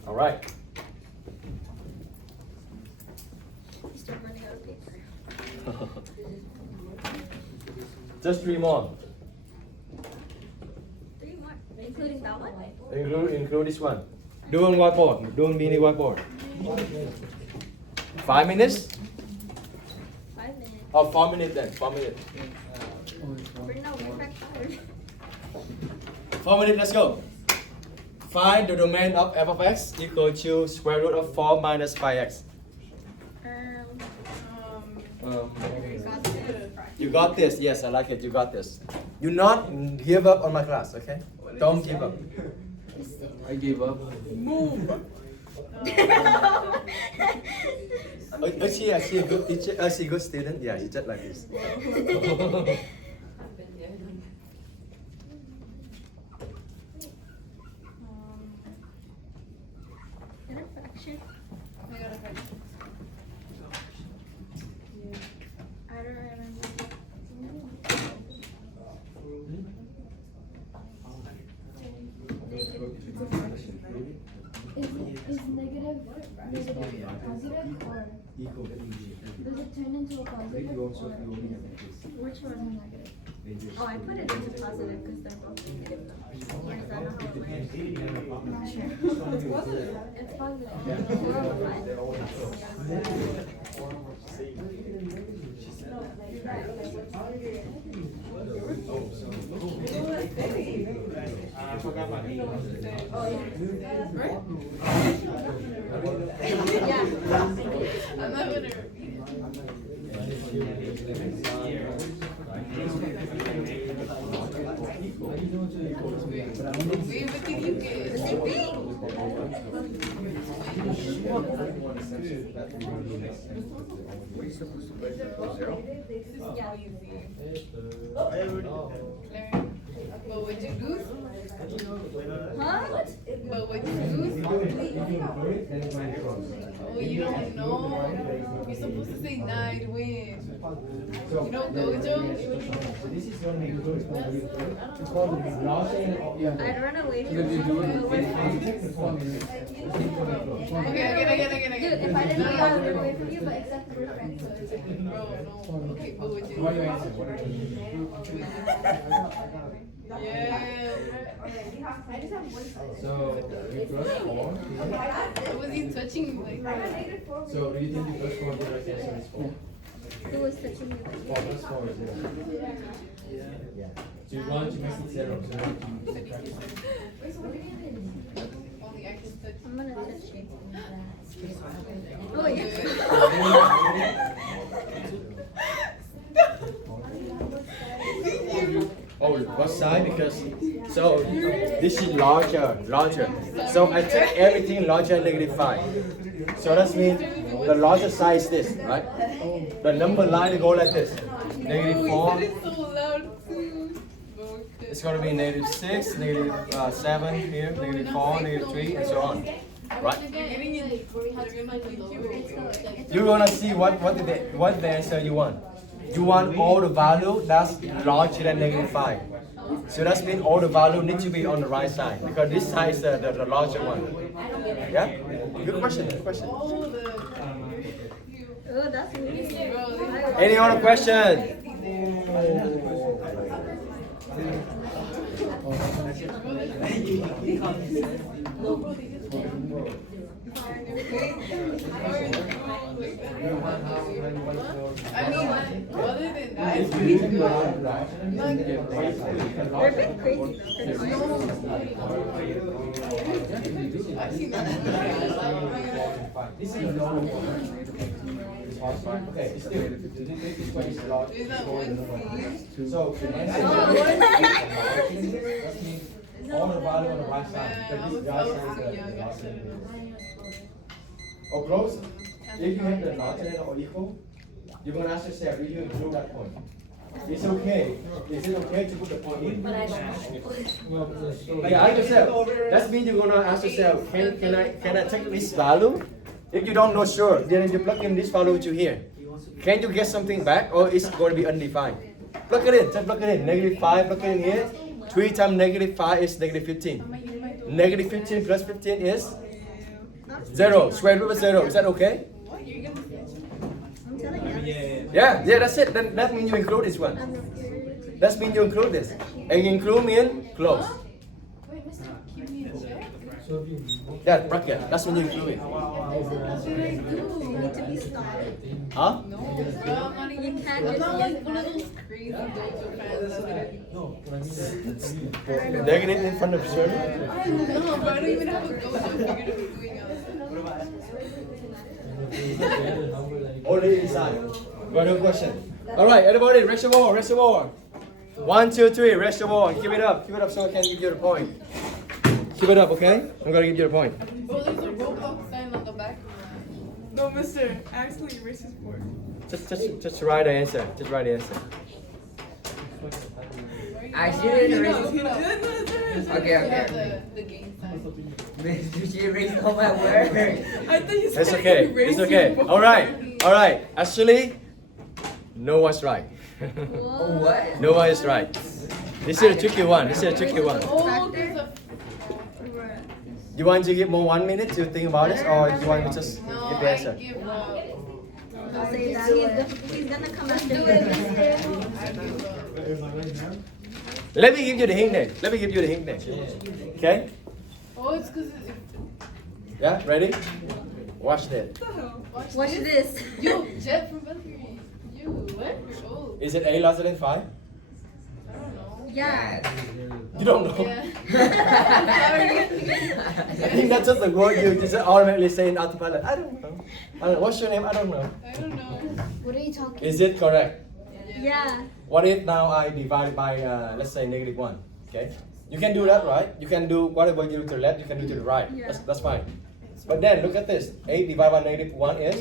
All right. Still running out of paper. Just 3 more. 3 more, including that one. Include this one. Doing whiteboard. Doing mini whiteboard. 5 minutes? 5 minutes. Oh, 4 minutes then. 4 minutes. We're no, we're back 4 minutes, let's go. Find the domain of f of x equal to square root of 4 minus 5x. You got this. Yes, I like it. You got this. You not give up on my class, okay? Don't give up. I gave up. Is she a good teacher? Is she a good student? Yeah, she's just like this. Interfaction. I don't remember. Is negative positive or does it turn into a positive or Which one? negative? Oh, I put it into positive because they're both negative numbers. Or is that not how it works? Not sure. It's positive. It's positive. Yeah. I'm not gonna repeat it. Wait, but did you get it? But would you lose? Huh? But would you lose? Oh, you don't know. You're supposed to say nah, you'd win. You know Gojo? I'd run away from Did you do it? Okay, again. Dude, if I didn't know, I would run away from you, but except for we're friends, so it's okay. Bro, no. Okay, but would you Yeah. So, you plus 4. Was he touching me like that? So, do you think you plus 4 the right answer is 4? Who was touching me? 4 plus 4 is 0. Yeah. Do you want to make it 0? So you want to subtract it. So this is larger. So I take everything larger than -5. So that means the larger size is this, right? The number line go like this. -4. So loud too. It's going to be -6, -7 here, -4, -3, and so on. Right? You're gonna see what the answer you want. You want all the value that's larger than -5. So that means all the value need to be on the right side because this side is the larger one. Yeah? Good question. Good question. Oh, that's weird. Any other question? I mean, other than that, it's pretty good. They're a bit crazy though. This is okay, still, Is that one C? so the answer all the value on the right side. Because this guy says the last name. Or close. If you have the larger than or equal, you're gonna ask yourself, will you include that point? It's okay. Is it okay to put the point in? Like ask yourself. That means you're gonna ask yourself, can I take this value? If you don't know sure, then you plug in this value to here. Can you get something back or is it going to be undefined? Plug it in, just plug it in. -5, plug it in here. 3 times -5 is -15. -15 plus 15 is 0. Square root of 0. Is that okay? I'm telling you. Yeah, that's it. Then that means you include this one. That means you include this. And include means close. Wait, Mr. Keep me in check? Yeah, bracket. That's when you include it. You need to be stopped. Huh? No, bro, I'm not even. You can't I'm just not get like one of those crazy Dojo fans that are. Negative in front of zero. No, bro, I don't even have a Dojo figure to be doing Only inside. Got no question. Alright, everybody, rest your ball, rest your ball. 1, 2, 3, rest your ball. Keep it up so I can give you the point. Keep it up, okay? I'm gonna give you the point. Bro, there's a Roblox sign on the back. No, mister, actually erase his board. Just write the answer. Just write the answer. I shouldn't erase. He did. Okay. The game sign. Did you erase all my work? I thought you said It's okay. erase It's okay. his board. Alright. Actually, no one's right. What? No one is right. This is a tricky one. This is a tricky one. Oh, there's a. You want to give more 1 minute to think about this, or you want to just No, give the I answer? give up. Don't say that. He's gonna come after you. I give up. Let me give you the hint then. Let me give you the hint then. Okay? Oh, it's because it's. Yeah, ready? Watch that. Watch this. Yo, Jet from Valkyrie. You, what? You're old. Is it A larger than 5? I don't know. Yeah. You don't know. Yeah. I think that's just the word you just automatically say in autopilot. I don't know. What's your name? I don't know. I don't know. What are you talking Is it correct? Yeah. What if now I divide by, let's say, -1? Okay? You can do that, right? You can do whatever you do to the left, you can do to the right. Yeah. That's fine. But then look at this. 8 divided by -1 is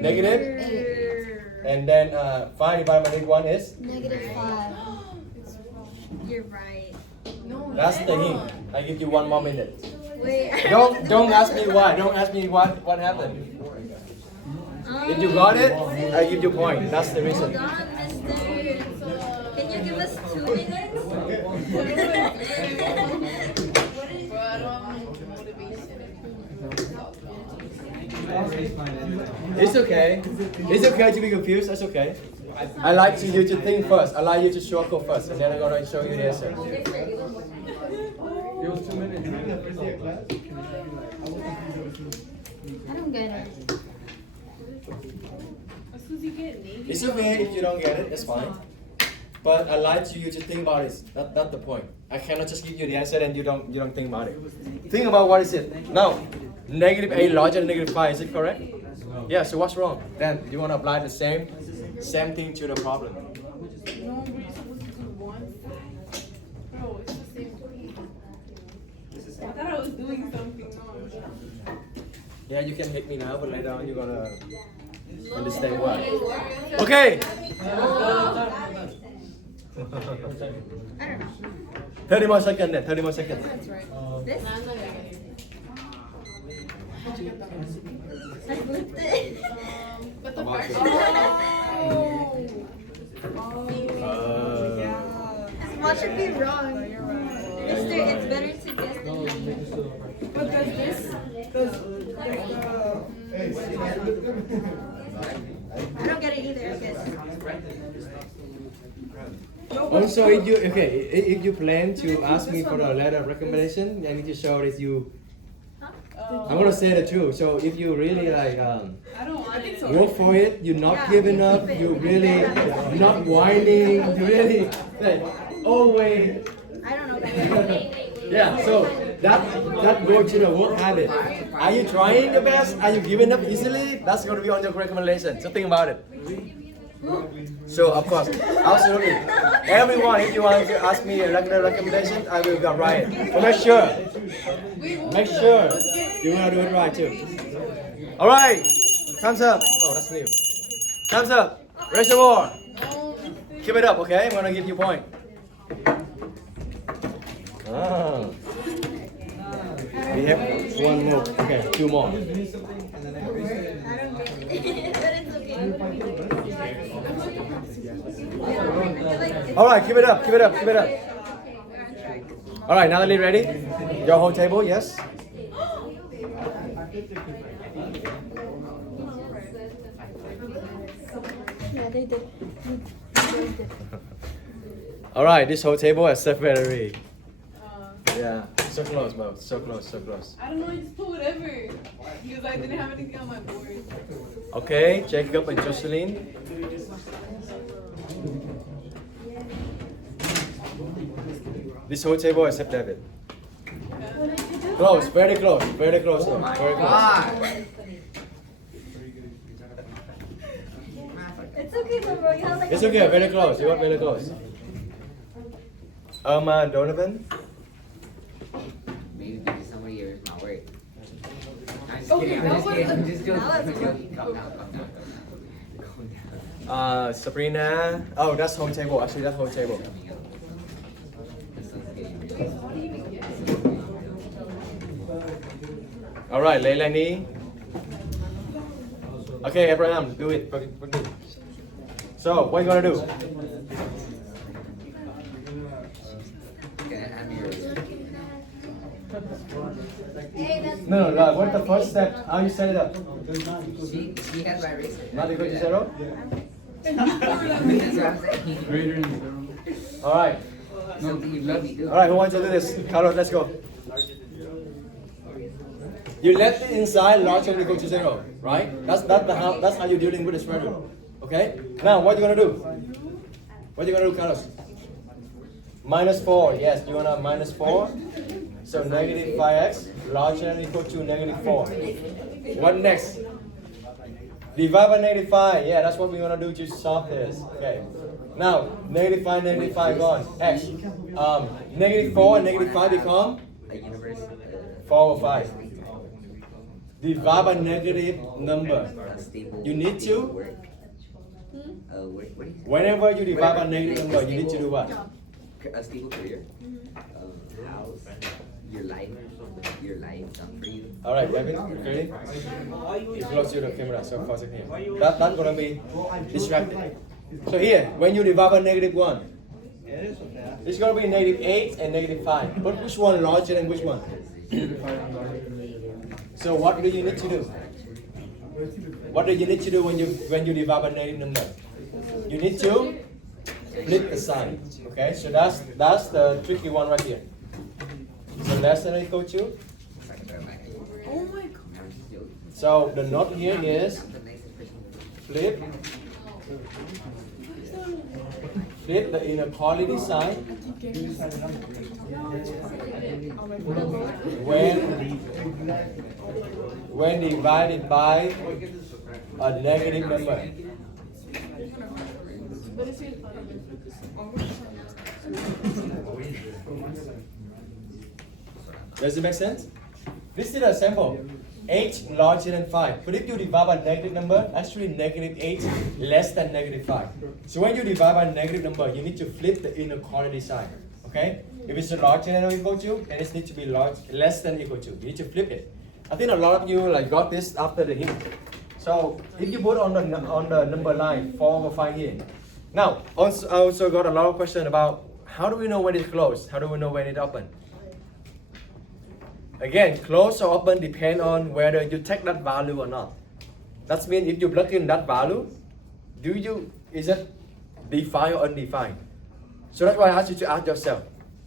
negative. And then 5 divided by -1 is? -5. You're right. No, That's Jet. the hint. I give you 1 more minute. Wait. Don't ask me why. Don't ask me what happened. If you got it, I give you point. That's the reason. Hold on, mister. Can you give us 2 minutes? Bro, I don't have much motivation. It's okay. It's okay to be confused. That's okay. I like you to think first. I like you to struggle first, and then I'm gonna show you the answer. It was 2 minutes. I don't get it. As soon as you get Navy. It's okay if you don't get it. That's fine. But I like you to think about it. That's the point. I cannot just give you the answer and you don't think about it. Think about what is it now. -8 larger than -5. Is it correct? Yeah. So what's wrong? Then you want to apply the same thing to the problem. No, we're supposed to do one. Bro, it's the same. Yeah, you can hit me now, but later on you're gonna understand why. Okay. I don't know. 30 more seconds then. 30 more seconds. That's right. This? Nah, I'm not gonna get it. I moved it. But the first This one should be wrong. You're right. Mister, it's better to guess than me. But does the I don't get it either, I guess. Also, if you plan to ask me for a letter of recommendation, I need to show that you. I'm gonna say the truth. So if you really like I think so. work for it, you're not giving up, you really not whining, you really like always. I don't know that. Yeah. So that goes to the work habit. Are you trying your best? Are you giving up easily? That's gonna be on your recommendation. So think about it. So of course, absolutely. Everyone, if you want to ask me a recommendation, I will get right. So make sure you wanna do it right too. All right, thumbs up. Oh, that's new. Thumbs up. Raise the war. Keep it up, okay? I'm gonna give you a point. Ah. We have one more. Okay, two more. I don't get it. But it's okay. All right, keep it up. Keep it up. Keep it up. All right, Natalie, ready? Your whole table, yes? Yeah, they did. All right, this whole table is separately. Yeah, so close, bro. So close, so close. I don't know, I just put whatever. Because I didn't have anything on my board. Okay, Jacob and Jocelyn. This whole table except David. Close, very close, very close, though, very close. It's okay, bro. You have like It's okay, very close. You are very close. Donovan. Maybe because somebody here is not work. I'm just kidding. I'm just kidding. I'm just joking. I'm just joking. Calm down. Calm down. Calm down. Sabrina. Oh, that's whole table. Actually, that's whole table. All right, Leilani. Okay, Abraham, do it. So, what are you gonna do? Okay, I'm yours. No, what's the first step? How you set it up? She has my eraser. Not equal to 0? That's what I'm saying. Greater than 0. All right. Something you love me do. All right, who wants to do this? Carlos, let's go. You left it inside larger than equal to 0, right? That's how you're dealing with the square root. Okay? Now, what are you gonna do? What are you gonna do, Carlos? Minus 4. Yes, you wanna minus 4. So negative 5x larger than equal to negative 4. What next? Divide by negative 5. Yeah, that's what we're gonna do to solve this. Okay. Now, negative 5 gone. X. Negative 4 and negative 5 become A universe. 4 or 5. Divide by negative number. A stable. You need to, Work. What do you say? whenever you divide by negative number, you need to do what? A stable career. House. Your life done for you. All right, Devin, ready? You close to the camera, so fast here. That's gonna be distracted. So here, when you divide by negative 1, it's gonna be negative 8 and negative 5. But which one larger than which one? So what do you need to do? What do you need to do when you divide by negative number? You need to flip the sign. Okay, so that's the tricky one right here. So less than or equal to. Oh my god. So the note here is flip the inequality sign when divided by a negative number. But it's Does it make sense? This is a sample. 8 larger than 5. But if you divide by negative number, actually negative 8 less than negative 5. So when you divide by negative number, you need to flip the inequality sign. Okay? If it's larger than or equal to, then it needs to be less than or equal to. You need to flip it. I think a lot of you like got this after the hint. So if you put on the number line 4 over 5 here. Now, I also got a lot of questions about how do we know when it's closed? How do we know when it's open? Again, close or open depend on whether you take that value or not. That means if you plug in that value, is it defined or undefined? So that's why I ask you to ask yourself.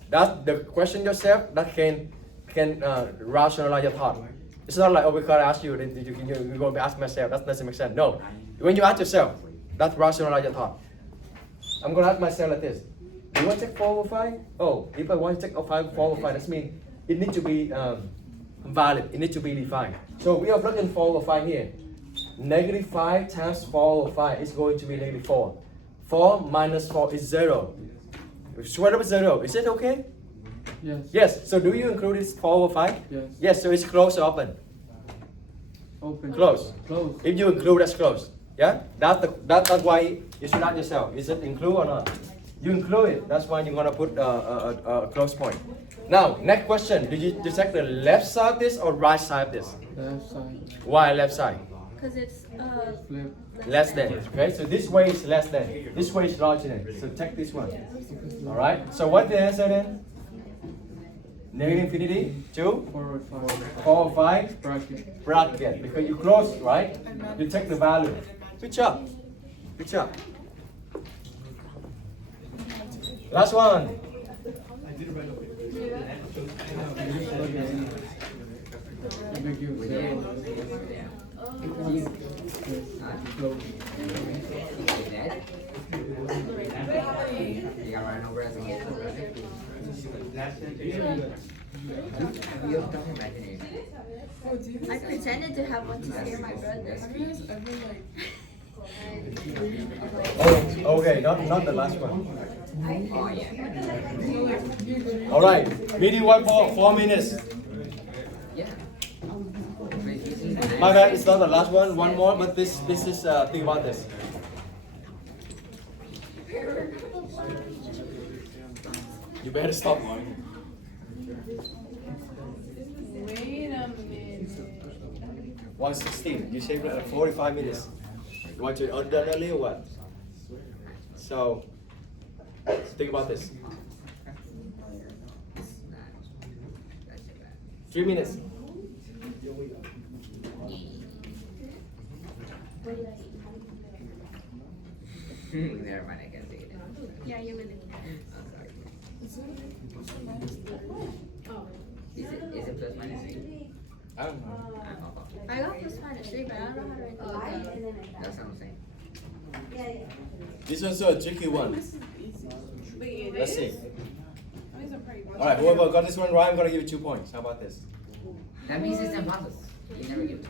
That's the question yourself that can rationalize your thought. It's not like, oh, because I ask you, then you're going to ask myself. That doesn't make sense. No. When you ask yourself, that's rationalize your thought. I'm going to ask myself like this. Do you want to check 4 over 5? Oh, if I want to check 4 over 5, that means it needs to be valid. It needs to be defined. So we are plugging 4 over 5 here. Negative 5 times 4 over 5 is going to be negative 4. 4 minus 4 is 0. Square up 0. Is it okay? Yes. Yes. So do you include this 4 over 5? Yes. Yes. So it's closed or open? Open. Close. Close. If you include, that's closed. Yeah. That's why you should ask yourself. Is it include or not? You include it. That's why you're gonna put a close point. Now, next question. Did you check the left side of this or right side of this? Left side. Why left side? Because it's Flip. Less than. Okay. So this way is less than. This way is larger than. So take this one. All right. So what's the answer then? Negative infinity to 4 or 5. 4 or 5 Bracket. bracket because you close, right? You take the value. Good job. Good job. Last one. Make you zero. Close. You got run over as a kid. I pretended to have one to scare my brother. Oh, okay, not the last one. Oh, yeah. All right, meeting one for 4 minutes. Yeah. My bad, it's not the last one. One more, but this is think about this. You better stop. Wait a minute. 1:16. You say 45 minutes. You want to end early or what? So think about this. 3 minutes. Never mind, I can see it. Yeah, you really. I'm sorry. Is it plus minus 3? I don't know. I got plus minus 3, but I don't know how to write that. That's what I'm saying. This one's a tricky one. Wait, Let's see. These are pretty All right, whoever got this one right, I'm gonna give you 2 points. How about this? That means it's impossible. You never give it to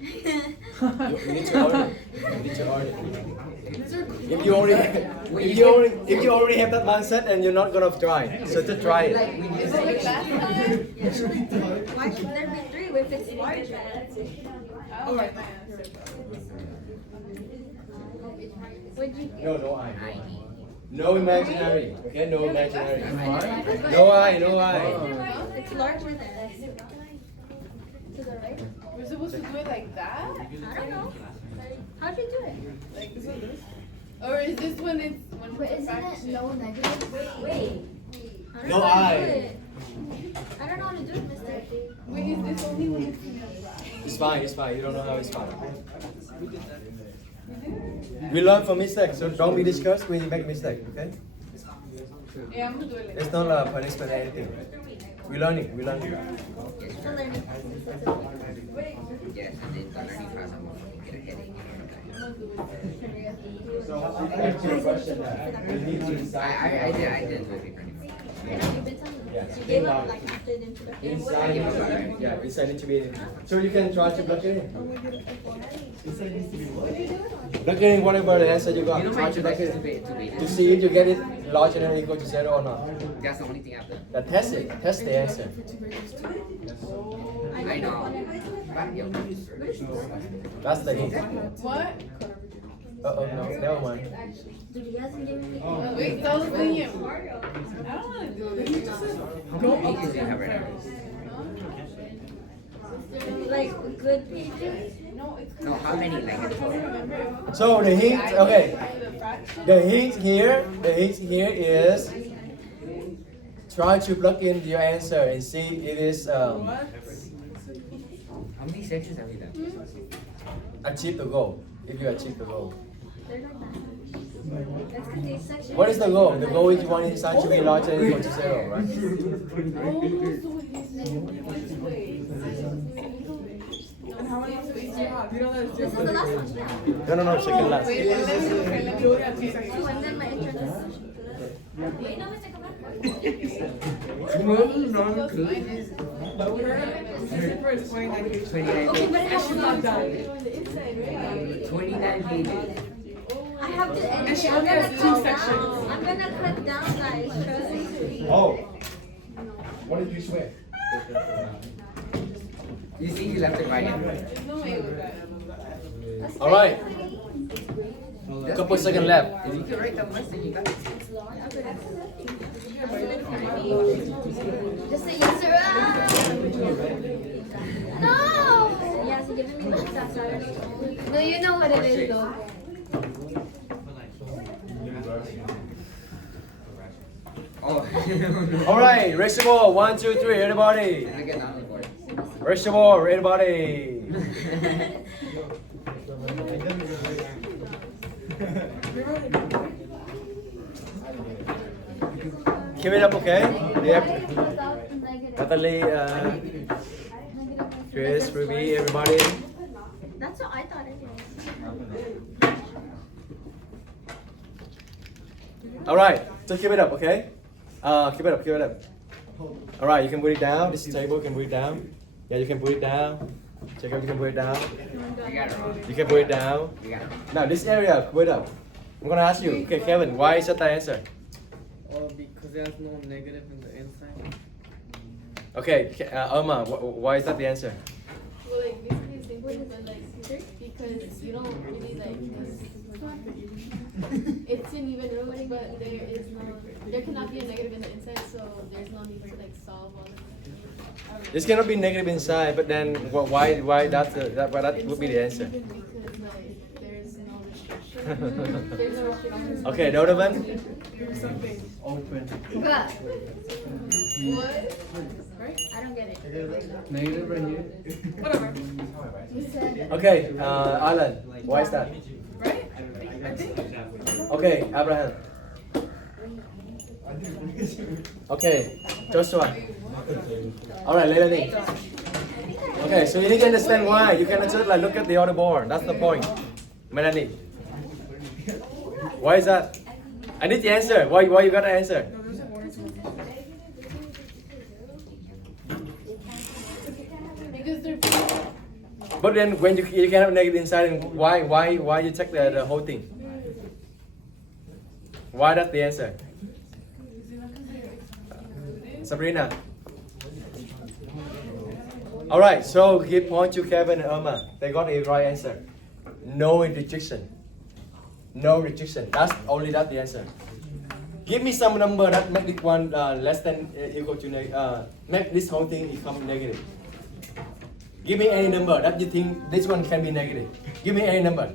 You need to earn it. You need to earn it. If you already have that mindset, and you're not gonna try, so just try it. Is it like last time? Why should there be 3 if it's larger? I'll write my answer. Would you? No I. I. No imaginary. Okay, no imaginary. No I. It's larger than. To the right? We're supposed to do it like that? I don't know. How'd you do it? Like this? Or is this when it's when But it's isn't it no negative? Wait. I don't No, know how to I. do it. I don't know how to do it, mister. Wait, is this only when it's It's fine. It's fine. You don't know how it's fine. We learn from mistakes, so don't be discouraged when you make mistake. Okay? Yeah, I'm gonna do it like It's not a punishment or anything. We learn it. Still learning. Yes, and then the learning process, I'm gonna fucking get a headache. So answer your question. You need to decide. I did do it before. I know you've been telling me. Yes. You gave up like after the introduction. Inside, yeah, inside need to be in. So you can try to plug it in. Plug it in whatever the answer you got. You know Try my to plug it introduction in. to be To see if you get it larger than or equal to 0 or not? That's the only thing after. Test it. Test the answer. I know. But yo, That's the hint. What? Oh no, never mind. Dude, he hasn't given me. Wait, that was the you. I don't want to do this. how many pages do you have right now? Like good pages. No, how many like in total? So the hint, okay. The hint here is try to plug in your answer and see it is How many sections have you done? achieve the goal. If you achieve the goal. They're like that. That's because these sections. What is the goal? The goal is you want inside to be larger than or equal to 0, right? And how many spaces do you have? You know that it's This is the last one. Yeah. No, second last. Wait, let me do it at 2 seconds. Oh, and then my intern is. Wait, no, Mr. Kamal. But we're assistant for 29 pages. 29 Okay, but I pages. have She's not done. 29 pages. I have to edit. And she I'm only gonna has 2 cut sections. down. I'm gonna cut down, guys. Trust me. Oh. What did you swear? You see, you left it right here. There's no way with that. All right. That's Couple pretty seconds good. left. If you can write that once, then you got it. Just say yes or no. Yes, you're giving me the answer. No, you know what it is though. Oh. All right, raise the ball. 1, 2, 3, everybody. I get on the board. Raise the ball, everybody. Keep it up, okay? Yep. Natalie, Chris, Ruby, everybody. That's what I thought it was. All right, so keep it up, okay? Keep it up, keep it up. All right, you can put it down. This table, you can put it down. Yeah, you can put it down. Check out, you can put it down. You got it wrong. You can put it down. You got it wrong. Now, this area, put it up. I'm gonna ask you, okay, Kevin, why is that the answer? Oh, because there's no negative in the inside. Okay, Irma, why is that the answer? Well, like basically the same thing, but like because you don't really like it's an even number, but there cannot be a negative in the inside, so there's no need to like solve all of it. This cannot be negative inside, but then why that would be the answer? Because like there's no restriction. There's no restriction. Okay, Donovan. Open. Bruh, What? Right? I don't get it. Negative right here. Whatever. You said Okay, Alan, why is that? Right? I think. Okay, Abraham. Okay, Joshua. All right, Leilani. Okay, so you need to understand why. You cannot just like look at the other board. That's the point. Melanie. Why is that? I need the answer. Why you got the answer? No, there's like 1 or 2. Because they're But then when you can have negative inside, and why you check the whole thing? Why that's the answer? Sabrina. All right, so give point to Kevin and Irma. They got a right answer. No rejection. No rejection. That's only that the answer. Give me some number that make this one less than equal to make this whole thing become negative. Give me any number that you think this one can be negative. Give me any number.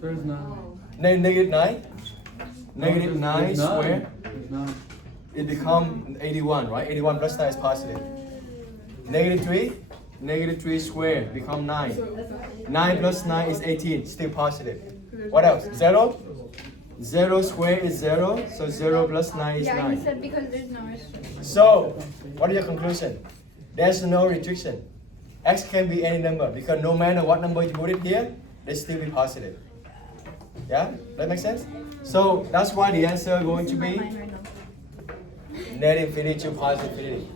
There's none. Negative 9. Negative 9 square. There's none. It become 81, right? 81 plus 9 is positive. Negative 3. Negative 3 square become 9. 9 plus 9 is 18, still positive. What else? 0? 0 square is 0, so 0 plus 9 is yeah, he 9. said because there's no restriction. So, what is your conclusion? There's no restriction. X can be any number because no matter what number you put it here, they still be positive. Yeah? That makes sense? So, that's why the answer is going to My be mind right now. net infinity to positive infinity.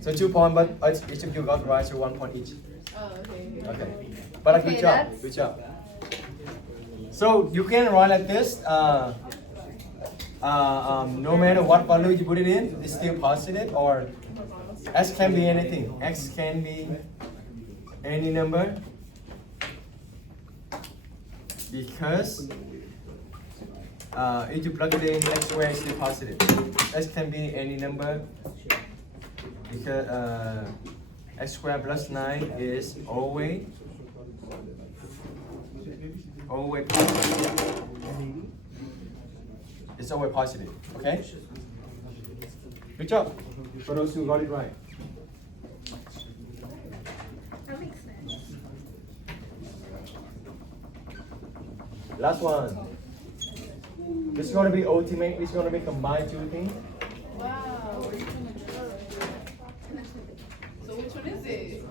So 2 points, but each of you got right, so 1 point each. Oh, okay. Okay. But good Okay, job. that's- Good job. So you can write like this. no matter what value you put it in, it's still positive, or x can be anything. X can be any number because if you plug it in, x squared is still positive. X can be any number because x squared plus 9 is always positive. It's always positive. Okay? Good job for those who got it right. That makes sense. Last one. This is going to be ultimate. This is going to be combined two things. Wow. So which one is it?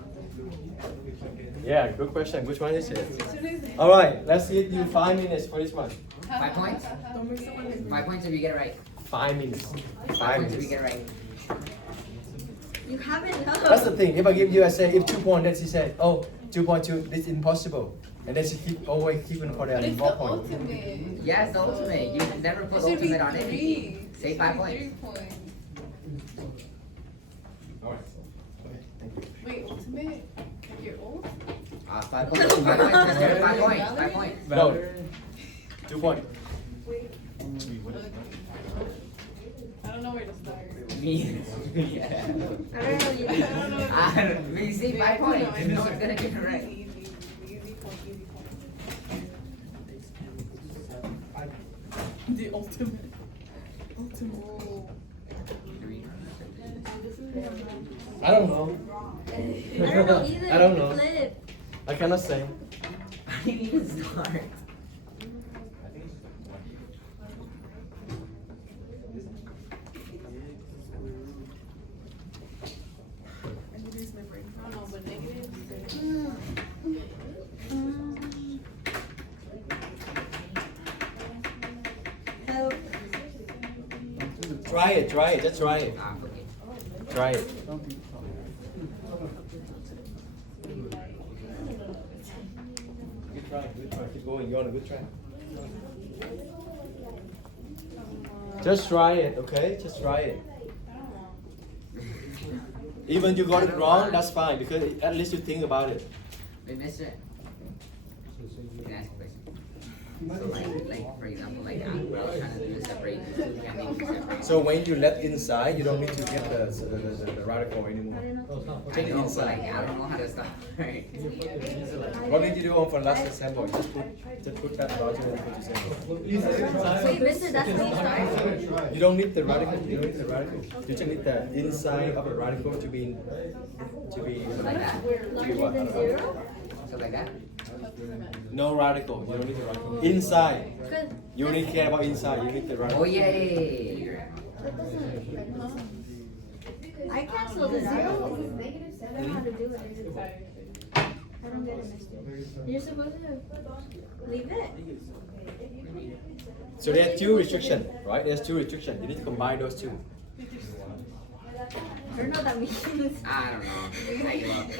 Yeah, good question. Which one is it? Which one is it? All right, let's give you 5 minutes for this one. 5 points? 5 points if you get it right. 5 minutes. 5 5 points if you minutes. get it right. You haven't That's the thing. If I give you, I say, if 2 points, then she said, oh, 2.2, this is impossible. And then she always keeping for But the it's more the point. ultimate. Yeah, it's the ultimate. You never put It should be ultimate on anything. 3. Say 5 points. 3 points. All right. Wait, ultimate? Like your ult? 5 points. 5 points, mister. 5 points. 5 points. No. 2 points. I don't know where to start. Me. I don't know you. I don't know. We see 5 points. No one's gonna get it right. Easy point, easy point. The ultimate. Ultimate. I don't know. I don't know either. I don't know. Flip. I cannot say. I didn't even start. I don't know, but negative. Help. Try it, just try it. Okay. Try it. Good try, keep going, you're on a good track. Just try it, okay? Just try it. Even you got it wrong, that's fine, because at least you think about it. Wait, mister. You can ask a question. So like for example, like when I was trying to do the separate, can make it separate. So when you let inside, you don't need to get the radical anymore. I Take it know, but like inside. I don't know how to start. Right? What did you do on for last example? Just put that logic and put example. Wait, mister, that's how you start? You don't need the radical. You don't need the radical. You just need the inside of the radical to be Like that. Larger than 0? So like that. no radical. You don't need the radical. Inside. Good. You only care about inside. You need the radical. Oh yeah. You're right. That doesn't. I canceled it out. I don't know how to do it. I don't get it, mister. You're supposed to leave it. So there are 2 restrictions, right? There's 2 restrictions. You need to combine those 2. I don't know what that means. I don't know. I give up.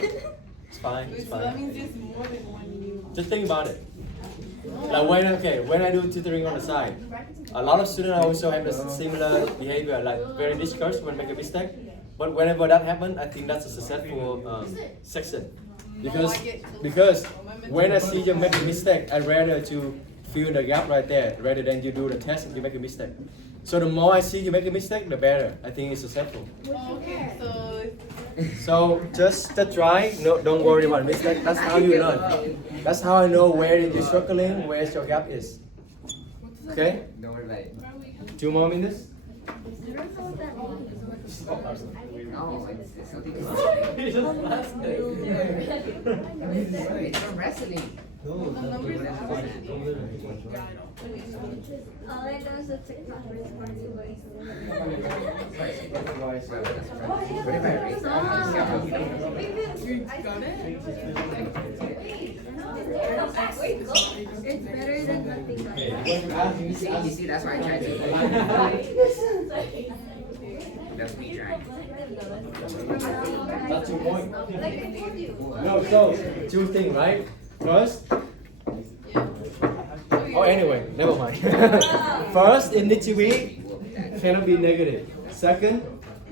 It's fine. It's So that fine. means it's more than one you. Just think about it. Like when I do tutoring on the side, a lot of students also have the similar behavior, like very discouraged when make a mistake. But whenever that happens, I think that's a successful section. Because when I see you make a mistake, I'd rather to fill the gap right there rather than you do the test and you make a mistake. So the more I see you make a mistake, the better. I think it's successful. Okay, so So just try. No, don't worry about mistake. That's how you learn. That's how I know where you're struggling, where your gap is. Okay? Don't worry about it. 2 more minutes. I don't know what that means. No, it's something. It's from wrestling. the numbers are All I know is the TikTok is part 2 ways. What if I erase that? You got it? It's better than nothing. You see, that's why I tried to. That's me trying. That's 2 points. No, so 2 things, right? First, oh anyway, never mind. First, it needs to be cannot be negative. Second,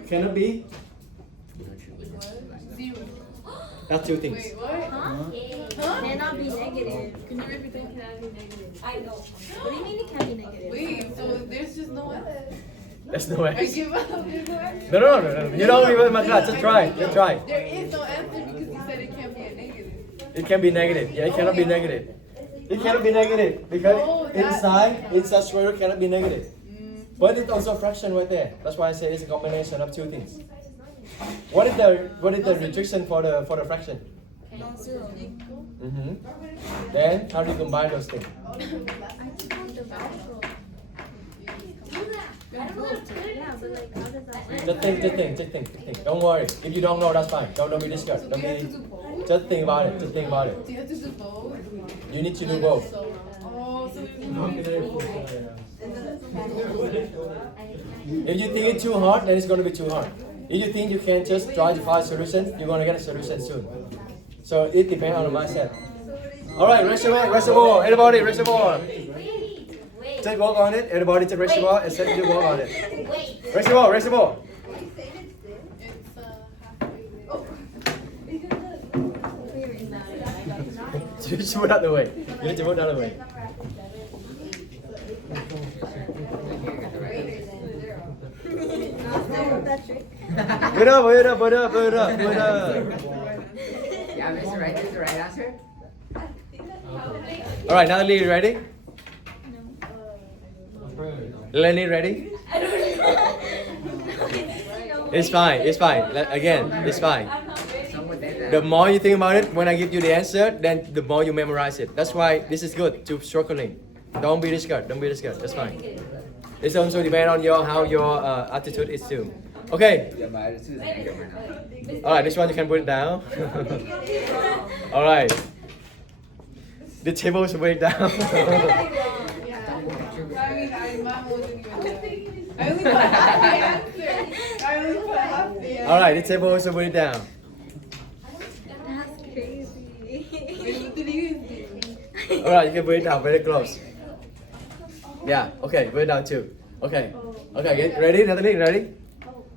cannot be. Zero. That's two things. Wait, what? Huh? Cannot be negative. Can you repeat that? Cannot be negative. I know. What do you mean it can be negative? Wait, so there's just no F? There's no I X. give up. There's no F? No. You don't even my class. Just try. Just try. There is no answer because you said it can't be a negative. It can be negative. Yeah, it cannot be negative. It cannot be negative because Oh, that- inside square root cannot be negative. Mm. But it's also a fraction right there. That's why I say it's a combination of two things. What is the restriction for the fraction? Non-zero. Mm-hmm. Then how do you combine those things? I just want the vowel. Yeah, but like, how does that work? Just think. Don't worry. If you don't know, that's fine. Don't be discouraged. So Don't do you have to be. do both? Just think about it. Just think about it. Do you have to do both? You need to do both. Oh, so If you think it's too hard, then it's going to be too hard. If you think you can just try to find a solution, you're going to get a solution soon. So it depends on the mindset. All right, reservoir. Everybody, reservoir. Just work on it. Everybody take reservoir and set you work on it. Reservoir. it's halfway. You need to move out the way. You need to move out the way. Put up. Yeah, Mr. Right is the right answer. All right, Natalie, you ready? Lenny, ready? It's fine. Again, it's fine. Someone did that. The more you think about it, when I give you the answer, then the more you memorize it. That's why this is good to struggling. Don't be discouraged. That's fine. It's also depend on how your attitude is too. Okay. Yeah, my attitude is negative right now. All right. This one you can put it down. All right. The table is way down. I only put half the answer. All right. The table is way down. That's crazy. All right. You can put it down very close. Yeah. Okay. Put it down too. Okay. Get ready, Natalie. Ready?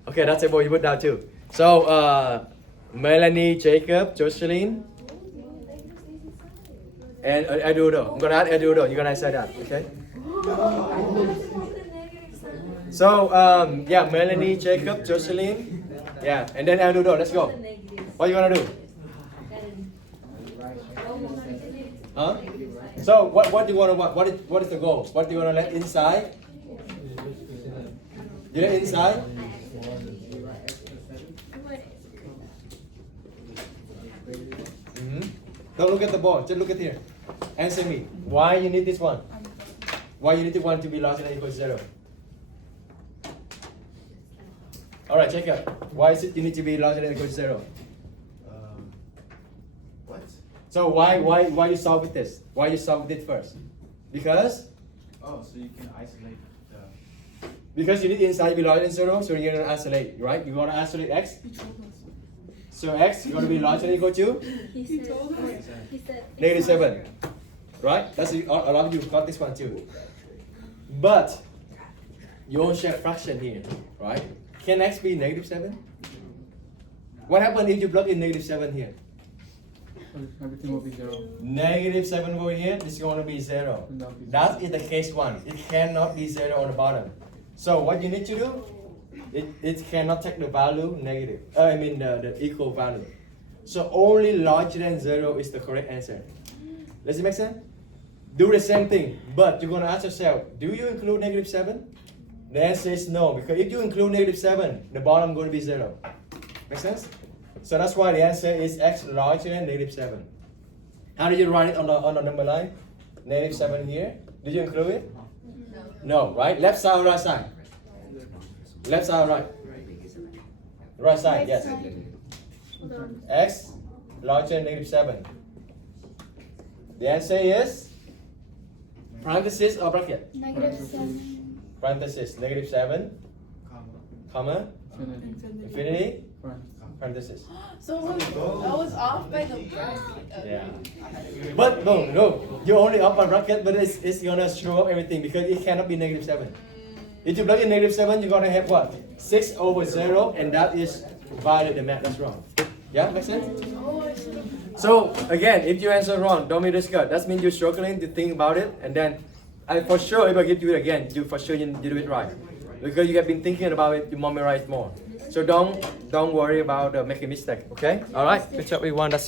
Okay. That table you put down too. So Melanie, Jacob, Jocelyn, and Eduardo. I'm gonna add Eduardo. You're gonna answer that. Okay. So yeah, Melanie, Jacob, Jocelyn, yeah, and then Eduardo. Let's go. What you gonna do? Huh? So what do you wanna what is the goal? What do you wanna let inside? You let inside? Don't look at the board. Just look at here. Answer me. Why you need this one? Why you need the one to be larger than or equal to 0? All right, check out. Why is it you need to be larger than or equal to 0? What? So why you solve with this? Why you solve with it first? Because Oh, so you can isolate the. you need inside to be larger than 0, so you're gonna isolate, right? You wanna isolate x. So x is gonna be larger than or equal to He said. -7, right? That's a lot of you got this one too. But you only share fraction here, right? Can x be -7? What happens if you plug in -7 here? Everything will be 0. -7 over here, this is going to be 0. That is the case 1. It cannot be 0 on the bottom. So what you need to do, it cannot take the value negative. The equal value. So only larger than 0 is the correct answer. Does it make sense? Do the same thing, but you're going to ask yourself, do you include -7? The answer is no, because if you include -7, the bottom going to be 0. Make sense? So that's why the answer is x larger than -7. How do you write it on the number line? -7 here. Did you include it? No, right? Left side or right side? Left side or right? Right side, yes. Hold on. X larger than -7. The answer is parenthesis or bracket? -7. Parenthesis, -7, comma, infinity, Right. parenthesis. So that was off by the bracket. Yeah. But no, you only up by bracket, but it's gonna show up everything because it cannot be -7. If you plug in -7, you're gonna have what? 6 over 0, and that is violate the math. That's wrong. Yeah, make sense? So again, if you answer wrong, don't be discouraged. That means you're struggling to think about it, and then for sure, if I give you it again, you for sure you do it right, because you have been thinking about it, you memorize more. So don't worry about making mistake. Okay? All right. Good job, everyone. That's it.